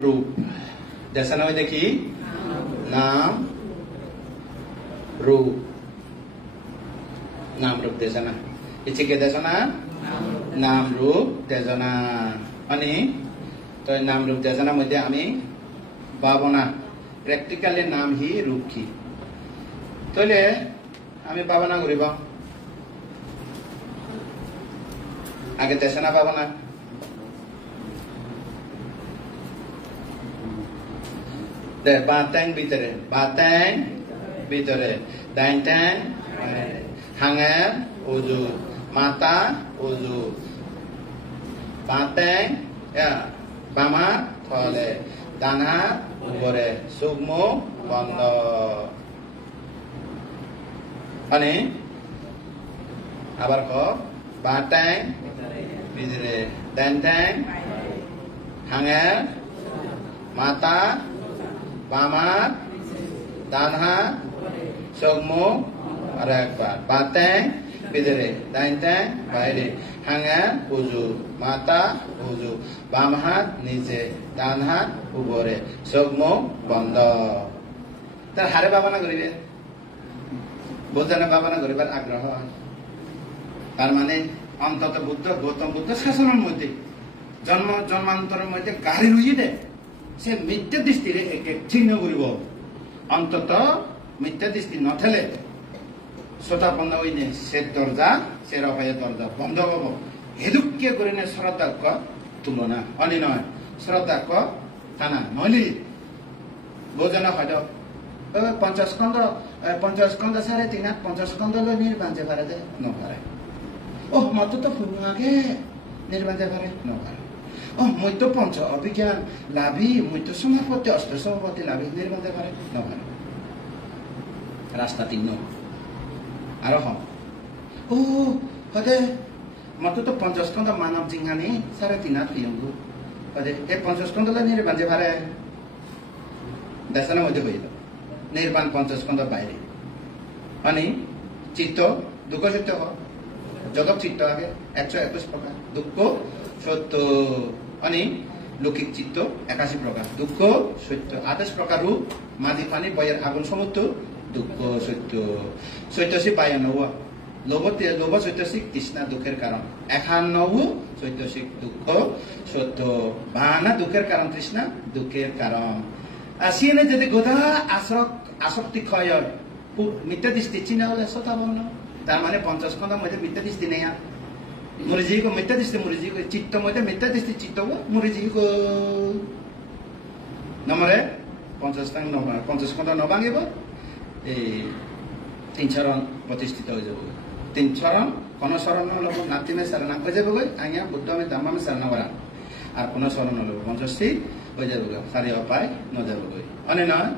रूप जैसा ना देखी नाम रूप नाम रूप देशना इचे के देशना नाम रूप देशना अनि तो नाम रूप देशना मध्य आमी भावना प्रैक्टिकली नाम ही रूप की तो ले आमी भावना करिबा आगे देशना भावना batang bitare daintang hangar uzu mata uzu batang ya bama thole dana ubore sugmo bondo ani abar ko batang bitare daintang hangar mata Pamat, Tanha, Sogmo, Arakbar, Batang, Bidere, Daintang, Baire, Hanga, Uzu, Mata, Uzu, Bamahat, Nize, Tanha, Ubore, Sogmo, Bondo. তার হারে বাবানা করিবে বোঝানো বাবানা করিবার আগ্রহ তার মানে অন্তত বুদ্ধ গৌতম বুদ্ধ শাসনের মধ্যে জন্মান্তরের মধ্যে গাড়ি লুই দে সে মিথ্যা দৃষ্টিরে একে চিহ্ন করিব অন্তত মিথ্যা দৃষ্টি নথেলে শ্রোতা বন্ধ হইনে সে দরজা সে রফায় দরজা বন্ধ হব হেদুকে করিনে শ্রদ্ধাক্য তুলনা অনি নয় শ্রদ্ধাক্য টানা নইলি বোঝানো হয়তো 50 স্কন্ধ সাড়ে 3 50 স্কন্ধ লই নির্বাঞ্চে পারে দে নপারে ও মত তো ফুনুয়াকে নির্বাঞ্চে পারে নপারে মই তো পঞ্চ অভিজ্ঞান লাভি মই তো সমাপত্তি অষ্ট সমাপত্তি লাভি নির্বাঞ্চে পারে নপারে রাস্তা 3 আর হম ও হদে মত তো 50 স্কন্ধ মানব জিঙ্গানি সাড়ে 3 পিয়ঙ্গু হদে এ 50 স্কন্ধ লই নির্বাঞ্চে পারে দেশনা মধ্যে হইল निर्वाण 50 स्कंद बाहर अनि चित्त दुख सत्य जगत चित्त आगे 121 प्रकार दुख सत्य अनि लौकिक चित्त 81 प्रकार दुख सत्य 28 प्रकार माझी पानी बयर आगुन समुद्र दुख सत्य सत्यसी 92 लोभ सत्यसी तृष्णा दुखेर कारण 91 सत्यसी दुख सत्य 52 दुखेर कारण तृष्णा दुखेर कारण আসিনে যদি গোধা আসক্তি ক্ষয় মিথ্যা দৃষ্টি চিহ্ন হলে শ্রোতা বর্ণ তার মানে 50 স্কন্ধ মধ্যে মিথ্যা দৃষ্টি নেই মুরিজি কো মিথ্যা দৃষ্টি মুরিজি কো চিত্ত মধ্যে মিথ্যা দৃষ্টি চিত্ত মুরিজি কো নম্বরে 50 স্কন্ধ নভাঙিব এই 3 চরণ প্রতিষ্ঠিত হয়ে যাব 3 চরণ কোন শরণ হলো নাতিমে শরণ হয়ে যাব আজ্ঞা বুদ্ধমে ধম্মমে শরণ করা আর কোন শরণ হলো পঞ্চশী হয়ে যাবে সারি অপায় ন যাবে অনে নয়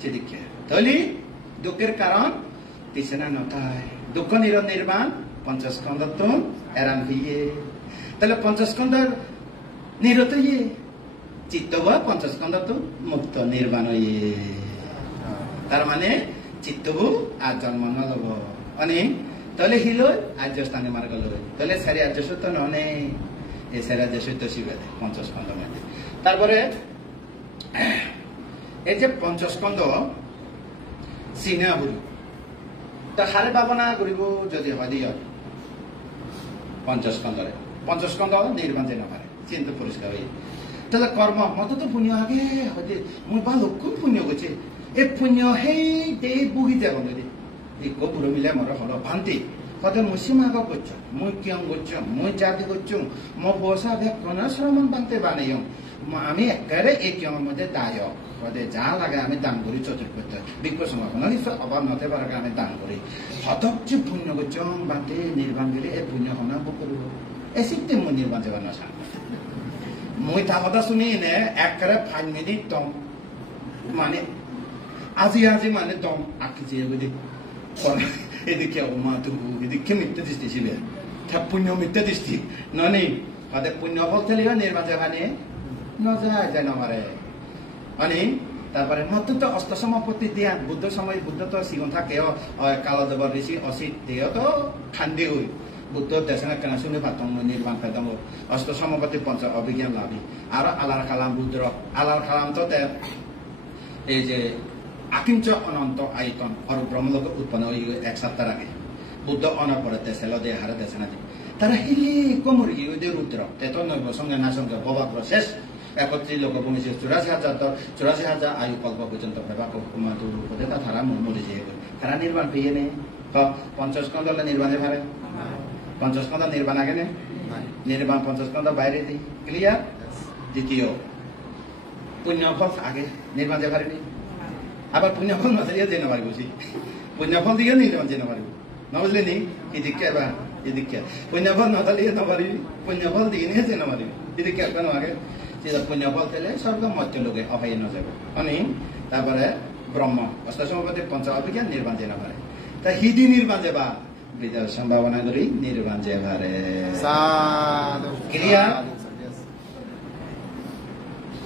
সেদিকে তাহলে দুঃখের কারণ তৃষ্ণা নথায় দুঃখ নির্বাণ 50 স্কন্ধ তো এরান হইয়ে তাহলে 50 স্কন্ধ নিরত হইয়ে চিত্ত বা 50 স্কন্ধ তো মুক্ত নির্বাণ হইয়ে তার মানে চিত্ত আর জন্ম নলব অনে তাহলে হিল আর্য স্থানে মার্গ লই তাহলে সারি আর্য সত্য ননে এই সারি আর্য সত্য শিবে 50 স্কন্ধ মধ্যে তারপরে এই যে 50 স্কন্ধ সিনা বুড়ি তা হারে ভাবনা করিব যদি হয় 50 স্কন্ধ নির্বাণ যেন পারে চিন্তা পরিষ্কার হয়ে তাহলে কর্ম মত তো পুণ্য আগে হতে মই বা লক্ষণ পুণ্য করছে এ পুণ্য সেই দে বুহি যাব নদী এই কপুর মিলে মর হল ভান্তি হতে মই সীমাগ করছ মই কিয়ং করছ মই জাতি করছ মই বসা কোন শ্রমণ বানতে বানাই আমি একেবারে এই কিয়মের মধ্যে দায়ক হতে যা লাগে আমি দান করি চতুর্থ বিজ্ঞ সমাপনা নিশ্চয় অভাব নতে পারে আমি দান করি হতক যে পুণ্য করছ বানতে নির্বাণ দিলে এই পুণ্য হনা বুক করব এই সিদ্ধি মই নির্বাণ যাবার না মই তা কথা শুনি নে একেবারে 5 মিনিট দম মানে আজি মানে দম আঁকি যে বুঝি এদিকে অমাতু এদিকে মিথ্যা দৃষ্টি ছিল তা পুণ্য মিথ্যা দৃষ্টি ননি হতে পুণ্য ফল থেলিও নির্বাণ যাবানে নজায় যেন মারে মানে তারপরে মত তো অষ্ট সমাপত্তি দিয়া বুদ্ধ সময় বুদ্ধ তো সিগন থাকে কালদেব ঋষি অসিত দেহ তো খান্দি হই বুদ্ধ দেশনা কেনা শুনে পাতং নির্বাণ পেদং অষ্ট সমপতি পঞ্চ অভিজ্ঞান লাভি আর আলার কালাম রুদ্র আলার কালাম তো এই যে আকিঞ্চ অনন্ত আয়তন আর ব্রহ্মলোক উৎপন্ন এক সপ্তাহ আগে বুদ্ধ অনার পরে দেশে লদে হারে দেশে না তারা হিলি কোমর ইউদে রুদ্র তেতো নৈব সঙ্গে না সঙ্গে ববাগ্র শেষ 31 লোক বংশে 84,000 আয়ু কল্প পর্যন্ত ব্যবহার করতে তারা মরে যেয়ে তারা নির্বাণ পেয়ে নেই 50 স্কন্ধ নির্বাণে পারে 50 স্কন্ধ নির্বাণ আগে নেই নির্বাণ 50 স্কন্ধ বাইরে দিই ক্লিয়ার দ্বিতীয় পুণ্যফল আগে নির্বাণ যে পারেনি আবার পুণ্যফল নজরিয়ে যেতে পারি বুঝি পুণ্যফল দিয়ে নির্বাণ যেতে পারবো না বুঝলি নি কি দীক্ষা বা এই দীক্ষা পুণ্যফল নজরিয়ে না পারিবি পুণ্যফল দিয়ে নিয়ে যেতে পারবি এই দীক্ষা কেন আগে যেটা পুণ্যফল পেলে স্বর্গ মধ্য লোকে অপায় ন যাবে অনেক তারপরে ব্রহ্ম অষ্টসমপতি পঞ্চ অভিজ্ঞান নির্বাণ যে না পারে তা হিদি নির্বাণ যে বা বিদ্যার সম্ভাবনা করি নির্বাণ যে পারে ক্লিয়ার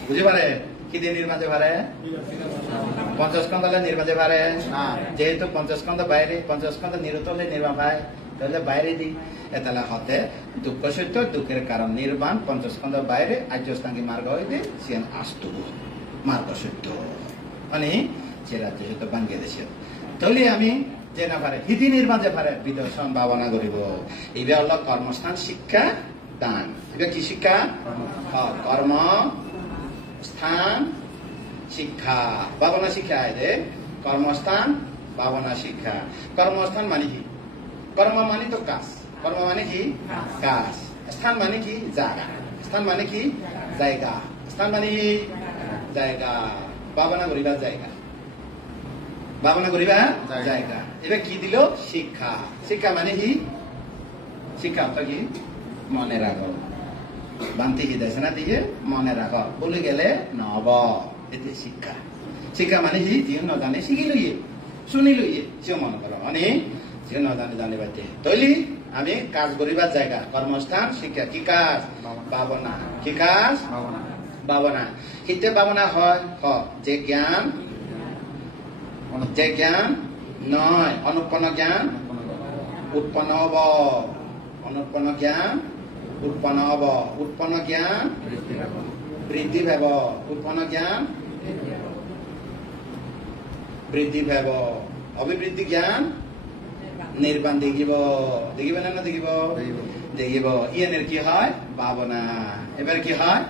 বুঝতে পারে হিদি নির্বাণ যে পারে 50 স্কন্ধ নির্বাণ যে পারে যেহেতু 50 স্কন্ধ বাইরে 50 স্কন্ধ নিরুতলে নির্বাণ পায় তাহলে বাইরে দিই তাহলে হতে দুঃখ সত্য দুঃখের কারণ নির্বাণ 50 স্কন্ধ বাইরে আর্যস্থাঙ্গী মার্গ হইতে সিয়ান আস্তু মার্গ সত্য মানে যে রাজ্য সত্য বাংলাদেশের তাহলে আমি যে না পারে হিদি নির্বাণ যে পারে বিদর্শন ভাবনা করিব এইটা হল কর্মস্থান শিক্ষা দান এটা কি শিক্ষা কর্ম স্থান শিক্ষা ভাবনা শিক্ষা এদের কর্মস্থান ভাবনা শিক্ষা কর্মস্থান মানে কি কর্ম মানে তো কাজ কর্ম মানে কি কাজ স্থান মানে কি জায়গা স্থান মানে কি জায়গা স্থান মানে কি জায়গা ভাবনা করিবার জায়গা ভাবনা করিবার জায়গা এবার কি দিল শিক্ষা শিক্ষা মানে কি শিক্ষা অর্থ কি মনে রাখো বান্তি কি দেশে না দিয়ে মনে রাখো বলে গেলে নব এতে শিক্ষা শিক্ষা মানে কি যে নজানে শিখি লইয়ে শুনি লইয়ে যে মনে করো অনেক যে নজানে জানে বাড়তে তৈলি আমি কাজ করিবার জায়গা কর্মস্থান শিক্ষা কি কাজ ভাবনা কি কাজ ভাবনা হিতে ভাবনা হয় যে জ্ঞান নয় অনুৎপন্ন জ্ঞান উৎপন্ন হব অনুৎপন্ন জ্ঞান উৎপন্ন হব উৎপন্ন জ্ঞান বৃদ্ধি পাব উৎপন্ন জ্ঞান বৃদ্ধি পাব অভিবৃদ্ধি জ্ঞান নির্বাণ দেখিব দেখিব না দেখিব দেখিব ইয়ানের কি হয় ভাবনা এবার কি হয়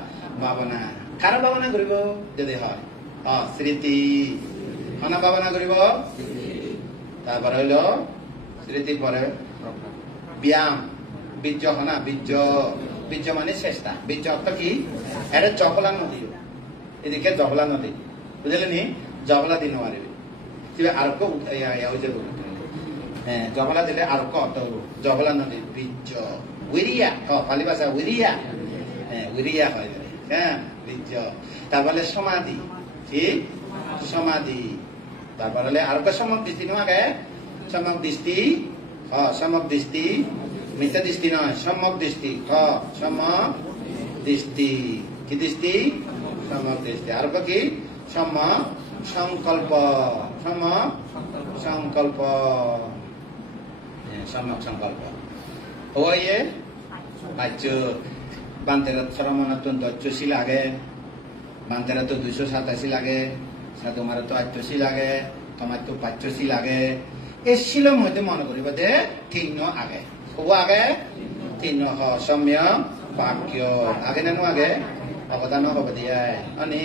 ভাবনা কার ভাবনা করিব যদি হয় স্মৃতি হনা ভাবনা করিব তারপরে হইল স্মৃতির পরে ব্যায়াম বীর্য হনা বীর্য বীর্য মানে চেষ্টা বীর্য অর্থ কি এটা জবলা নদী এদিকে জবলা নদী বুঝলি নি জবলা দিন মারিবি আরক হ্যাঁ জবলা দিলে আরক অর্থ হব জবলা নদী বীর্য উইরিয়া পালি ভাষা উইরিয়া হ্যাঁ উইরিয়া হয় হ্যাঁ বীর্য তারপরে সমাধি ঠিক সমাধি তারপর হলে আরক সমক দৃষ্টি নোয়াকে সমক দৃষ্টি সমক দৃষ্টি মিথ্যা দৃষ্টি নয় সম্যক দৃষ্টি সম্যক দৃষ্টি কি দৃষ্টি সম্যক দৃষ্টি আর কি সম্যক সংকল্প সম্যক সংকল্প সম্যক সংকল্প ওয়ে বাচ্য বান্তেরা শ্রমণাত্মন্ত 88 লাগে বান্তেরা তো 287 লাগে সাধুমার তো 88 লাগে তোমার তো 85 লাগে এই শিলম হইতে মনে করিব যে 3 আগে আগে 3 সম্য বাক্য আগে নানো আগে অবদান হব দিয়া অনি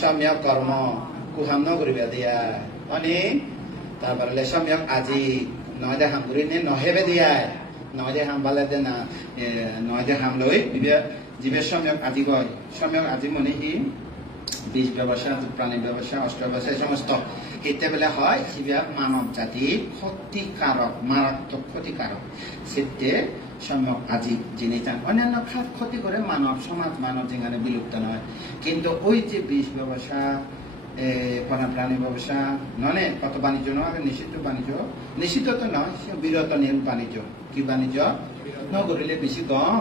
সম্যক কর্ম কুহাম নকরিবা দিয়া অনি তারপরে সম্যক আজি নয় দে হাম করি নহেবে দিয়া নয় দে হাম বালে দে না নয় দে হাম লই জীবের সম্যক আজি কয় সম্যক আজি মনে কি বীজ ব্যবসা প্রাণী ব্যবসা অস্ত্র ব্যবসা এই সমস্ত এতে বেলা হয় সিবিয়া মানব জাতি ক্ষতিকারক মারাত্মক ক্ষতিকারক সেতে সম্যক আজি যিনি চান অন্যান্য ক্ষতি করে মানব সমাজ মানব যেখানে বিলুপ্ত নয় কিন্তু ওই যে বীজ ব্যবসা প্রাণী ব্যবসা নয় কত বাণিজ্য নয় নিষিদ্ধ বাণিজ্য নিষিদ্ধ তো নয় বিরত নিয়ম বাণিজ্য কি বাণিজ্য নগরিলে বেশি কম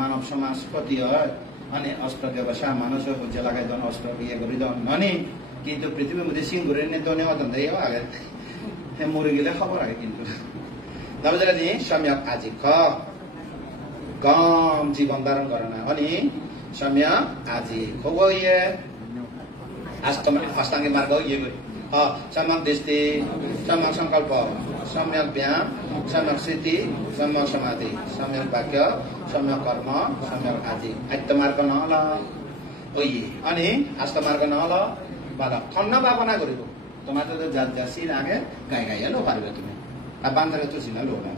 মানব সমাজ ক্ষতি হয় মানে অস্ত্র ব্যবসা মানুষ বুঝে লাগাই দন অস্ত্র ইয়ে করি দন ননি কিন্তু পৃথিবীর মধ্যে সিং করে নিয়ে দনে অতন আগে মরে গেলে খবর আগে কিন্তু नबुझेर सम्यक आजीख गम जीवन धारण करना अनि सम्यक आजी खोगो ये अष्टांगिक मार्ग ये सम्यक दृष्टि सम्यक संकल्प सम्यक व्यायाम सम्यक स्थिति सम्यक समाधि सम्यक वाक्य सम्यक कर्म सम्यक आजी आत्त मार्ग नहल ओये अनि अष्ट मार्ग नहल बाला खन्न बापना गरिबो তোমার তো যাচ্ছি আগে গায়ে গায়ে লো পারবে তুমি আর বান্ধরে তো ছিল লো না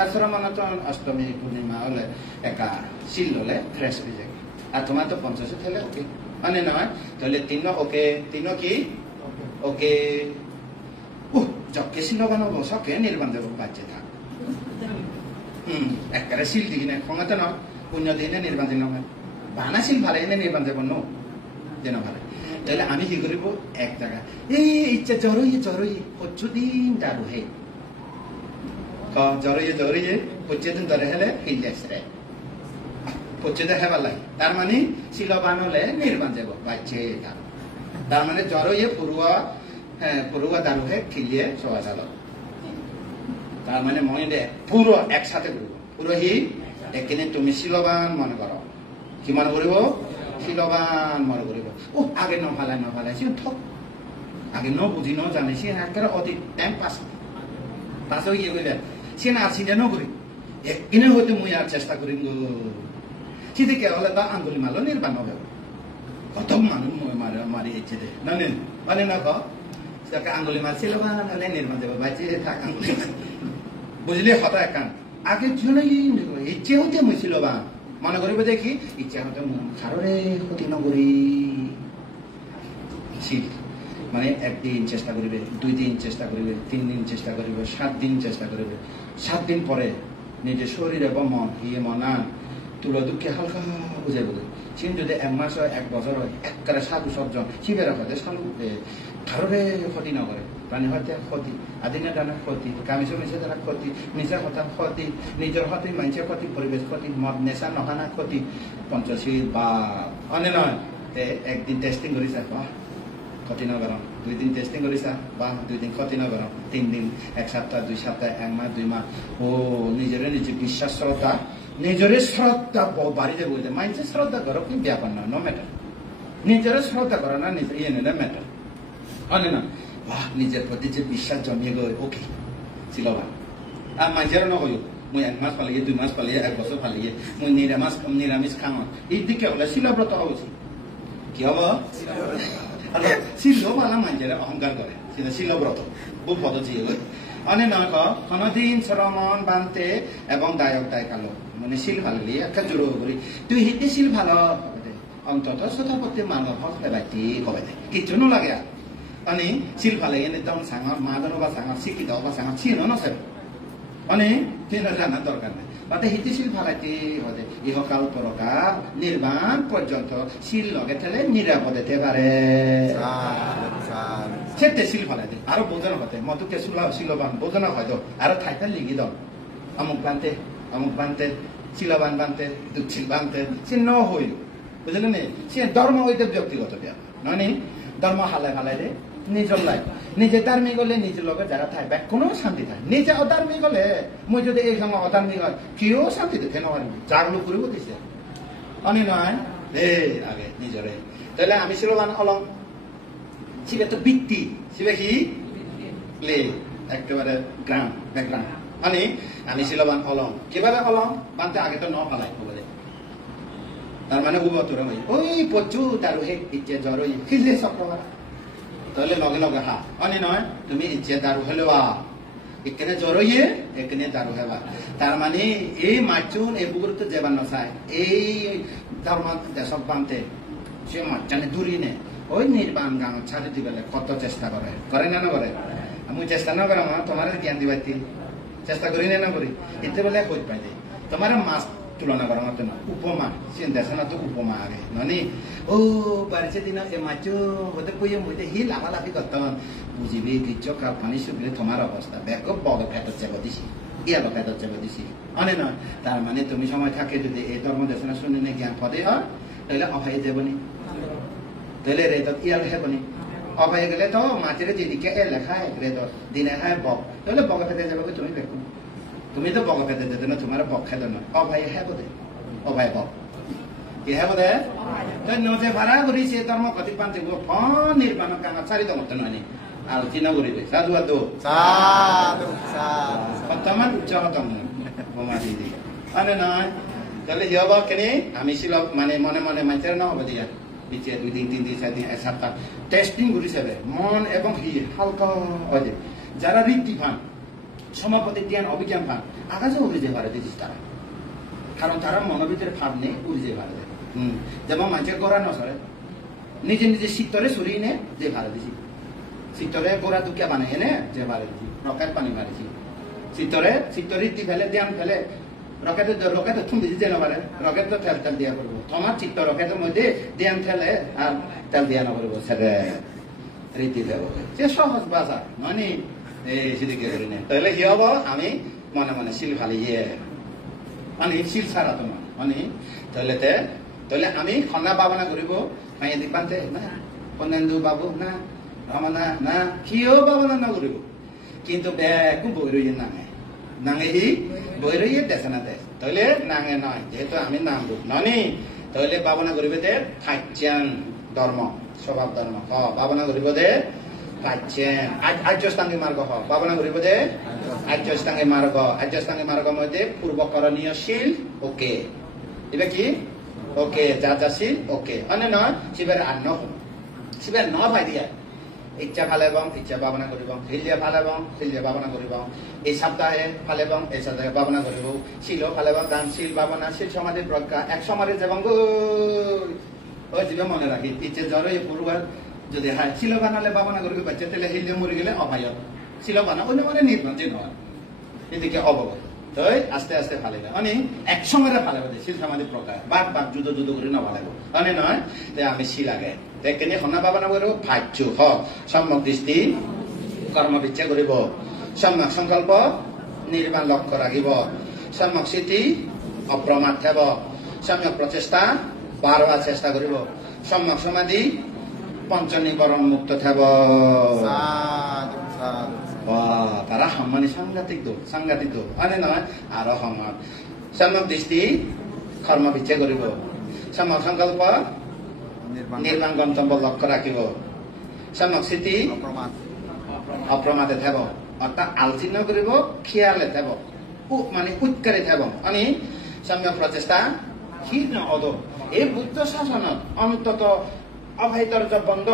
আর শ্রমণ তো অষ্টমী পূর্ণিমা হলে একা শিল হলে ফ্রেশ হয়ে যায় আর তোমার তো 50 থেলে ওকে মানে নয় তাহলে তিন ওকে তিন কি ওকে যকে শিল বানাবো সবকে নির্বাণ দেব বাচ্চা থাক একবারে শিল দিই না ক্ষমতা না পুণ্য দিনে নির্বাণ দিন বানা শিল ভালো এনে নির্বাণ দেব নো যেন ভালো তাহলে আমি কি করিব এক জায়গা এই ইচ্ছা জরই পচুদিন দারু হে জরই পচুদিন ধরে হেলে হিলজাইছে পচুদে হেবালাই তার মানে শিলবান হলে নির্বাণ যাব বাচ্চে তার মানে জরই পুরুয়া দারু হে খিলিয়ে সবা চাল তার মানে মনে দে পুরো একসাথে করব পুরো হি একদিনে তুমি শিলবান মনে করো কি মনে করিব শিলবান মনে করিব ও আগে নফালাই সে ঠক আগে ন বুঝি ন জানে সে একেবারে অতি টাইম পাস হয়ে গেলে সে না চিন্তা নকরি একদিনে হয়তো মুই আর চেষ্টা করিম গো সেদিকে হলে তা আঙ্গুলি মালো নির্বাণ হবে কত মানুষ মারি ইচ্ছে দে মানে না কাকে আঙ্গুলি মাল শিলবান হলে নির্বাণ দেবে বাচ্চে থাক আঙ্গুলি বুঝলি হতা একান আগে জুলাই ইচ্ছে হতে মুই শিলবান মনে করিব দেখি ইচ্ছা হতে কারোরে ক্ষতি নকরি মানে একদিন চেষ্টা করিবে 2 দিন চেষ্টা করিবে 3 দিন চেষ্টা করিবে 7 দিন চেষ্টা করিবে 7 দিন পরে নিজের শরীর এবং মন ইয়ে মনান তুলো দুঃখে হালকা বুঝাইব সিন যদি 1 মাস হয় 1 বছর হয় একবারে সাধু সজ্জন শিবের হতে সাধু কারোরে ক্ষতি নকরে প্রাণী হতে ক্ষতি আদিনা দানা ক্ষতি কামিছো মিছে দ্বারা ক্ষতি নিজের হতা ক্ষতি নিজের হতে মানুষের ক্ষতি পরিবেশ ক্ষতি মদ নেশা নহানা ক্ষতি পঞ্চশীল বা অনে নয় একদিন টেস্টিং করিছা বাহ ক্ষতি নগরম 2 দিন টেস্টিং করিছা বাহ 2 দিন ক্ষতি নগরম 3 দিন 1 সপ্তাহ 2 সপ্তাহ 1 মাস 2 মাস ও নিজে বিশ্বাস শ্রদ্ধা নিজের শ্রদ্ধা বাড়িতে বলতে মানুষের শ্রদ্ধা করো কি ব্যাপার না নো ম্যাটার নিজের শ্রদ্ধা করো না নিজের ইয়ে নেই ম্যাটার অনে না বাহ নিজের প্রতি যে বিশ্বাস জমিয়ে গেল ওকে শিলবান আর মানুষেরও নকল মুই 1 মাস পালিয়ে 2 মাস পালিয়ে 1 বছর পালিয়ে মুই নিরামিষ খাও এই দিকে হলে শিলব্রত হওয়া উচিত কি হব শিলবালা মানুষের অহংকার করে সেটা শিলব্রত বহু পদ্ধতি অনে নয় কোনদিন শ্রমণ বানতে এবং দায়ক দায় কালো মানে শিল ভালো একটা জোর করি তুই হিতে শিল ভালো অন্তত শতাপত্তি মানব হক বাইতি হবে কিছু লাগে আর अनि शिल भाले एने दम सांग मादन बा सांग शिक्षित बा सांग छिन नसे अनि तिन जाना दरकार নাই বাতে হিতি শিল ভালাইতে হতে ইহকাল পরকাল নির্বাণ পর্যন্ত শিল লগে থেলে নিরাপদেতে পারে সেতে শিল ভালাইতে আর বোঝানো হতে মতুকে শিলবান বোঝানো হয়তো আর থাইতে লিখি দাও আমুক বানতে শিলবান বানতে দুচ্ছিল বানতে সে ন হইল বুঝলেন নি সে ধর্ম হইতে ব্যক্তিগত ব্যাপার ননি ধর্ম হালাই দে নিজের লাইফ নিজে ধার্মিক হলে নিজের লোকের যারা থাকবে কোনো শান্তি থাকে নিজে অধার্মিক হলে মই যদি এই সময় অধার্মিক হয় কেউ শান্তিতে থেমে পারবি জাগলু করিব দিছে অনি নয় আগে নিজরে তাহলে আমি শিলবান অলং শিবে তো বৃত্তি শিবে কি প্লে একেবারে গ্রাম ব্যাকগ্রাউন্ড মানে আমি শিলবান অলং কিভাবে অলং বানতে আগে তো ন পালাই বলে তার মানে তোরা ওই প্রচুর তার ইচ্ছে জ্বর খিলে সব তাহলে লগে হা অনি নয় তুমি ইচ্ছে দারু হলে এখানে জ্বর এখানে দারু হেবা তার মানে এই মাচুন এই বুকুর তো যাবার নসায় এই ধর্ম দেশক বানতে সে মাচানে দূরি নে ওই নির্বাণ গান ছাড়ে দিবেলে কত চেষ্টা করে না করে আমি চেষ্টা না করে তোমার জ্ঞান দিবাইতি চেষ্টা করি না করি এতে বলে খোঁজ পাই যাই তোমার মাছ তুলনা করার মতো না উপমা সে দেশে না তো উপমা আগে ননি ও বাড়িছে দিন এ মাছ হতে কইয়ে মইতে হি লাফালাফি করতাম বুঝিবি কিচ্ছ পানি শুকলে তোমার অবস্থা ব্যাগ বড় ফেটত চেপে দিছি ইয়ালো ফেটত চেপে দিছি অনে নয় তার মানে তুমি সময় থাকে যদি এই ধর্ম দেশনা শুনে নে জ্ঞান পদে হয় তাহলে অভয় দেবনি তাহলে রেতত ইয়াল হেবনি অভয় গেলে তো মাছের যেদিকে এ লেখা রেতত দিনে হয় বক তাহলে বকে ফেটে যাবে তুমি দেখুন তুমি তো বক খেতে যেতে না তোমার বক খেতে না অভাই হ্যাঁ বোধে অভাই বক কি হ্যাঁ বোধে নজে ভাড়া করেছে ধর্ম কতি পাঞ্চে ফোন নির্মাণ কাঙা চারি দমত নয় আর চিহ্ন করিবে সাধু আদু বর্তমান উৎসাহ দম বোমা দিদি মানে নয় তাহলে হিয়ব কেনে আমি ছিল মানে মনে মনে মানুষের না হবে দিয়া পিছিয়ে 2 দিন 3 দিন 4 দিন 1 সপ্তাহ টেস্টিং করেছে মন এবং হি হালকা হয় যারা রীতি পান সমাপতি জ্ঞান অভিজ্ঞান পান আকাশে উড়ে যেতে পারে দিদিস তারা কারণ তারা মনের ভিতরে ভাব নেই উড়ে যেতে পারে যেমন মানুষের গোড়া নসরে নিজে নিজে শীতরে সরিয়ে নে যে ভাড়া দিছি শীতরে গোড়া দুকিয়া বানাই এনে যে ভাড়া দিছি রকেট পানি মারিছি শীতরে দি ফেলে ধ্যান ফেলে রকেট তুমি দিতে না পারে রকেট তো তেল দিয়া করবো তোমার চিত্ত রকেটের মধ্যে ধ্যান ফেলে আর তেল দিয়া না করবো সেটা রীতি দেব সে সহজ বাজার মানে সেদিকে করি না তাহলে কি হবো আমি মনে মনে শিল ফালিয়ে মানে শিল ছাড়া তোমার মানে তাহলে আমি খন্না ভাবনা করিব মাইয়া দিবান্তে না কন্যান্দু বাবু না রমনা না কিও ভাবনা না করিব কিন্তু বেকু বই রইয়ে নাঙে হি বই রইয়ে দেশে না দেশ তাহলে নাঙে নয় যেহেতু আমি নাম রূপ ননি তাহলে ভাবনা করিবে দে ফাইচান ধর্ম স্বভাব ধর্ম ভাবনা করিব দে ফাইচান আর্যস্থাঙ্গী মার্গ ভাবনা করিব দে আর্যস্থাঙ্গী মার্গ মধ্যে পূর্বকরণীয়শীল ওকে এবার কি ওকে যাশীল ওকে মানে নয় শিবের আর শিবের ন ভাই দিয়া ইচ্ছা ফালেব ইচ্ছা ভাবনা করিব হিলিয়া ফালেব হিলিয়া ভাবনা করিব এই সপ্তাহে ফালেব এই সপ্তাহে ভাবনা করিব শিল ফালেব গান শিল ভাবনা শিল সমাধি প্রজ্ঞা এক সমাধি যাব ওই জীবে মনে রাখি ইচ্ছে জ্বর এই পূর্বার যদি হয় শিল বানালে ভাবনা করিব বাচ্চা তাহলে হিলিয়া মরে গেলে অভায় শিল বানা অন্য মানে নির্মাণ যে নয় এদিকে অবগত তাই আস্তে আস্তে ফালিবে মানে একসঙ্গে ফালিব শিল সমাধি প্রকার বাঘ যুদ্ধ করে না ফালিব মানে নয় আমি শিল আগে দেখেনি সন্না ভাবনা কৰিব ভাজ্য সম্যক দৃষ্টি কৰ্ম বিচ্ছা কৰিব সম্যক সংকল্প নিৰ্মাণ লক্ষ্য ৰাখিব সম্যক স্থিতি অপ্ৰমাদ থাকব সম্যক প্ৰচেষ্টা বাৰবাৰ চেষ্টা কৰিব সম্যক সমাধি পঞ্চনিবরণ মুক্ত থাকব তারা সম্মানী সাংঘাতিক দোষ মানে নয় আরো সম্মান সম্যক দৃষ্টি কর্ম বিচ্ছা কৰিব সম্যক সংকল্প নিৰ্মাণ গন্তব্য লক্ষ্য ৰাখিব সম্যক স্থিতি অপ্ৰমাদে থাকব অৰ্থাৎ আলোচনা কৰিব খিয়ালে থাকব মানে উৎকারে থাকব মানে সম্যক প্রচেষ্টা হীন অদ এই বুদ্ধ শাসনত অন্তত অভয়দর্য বন্ধ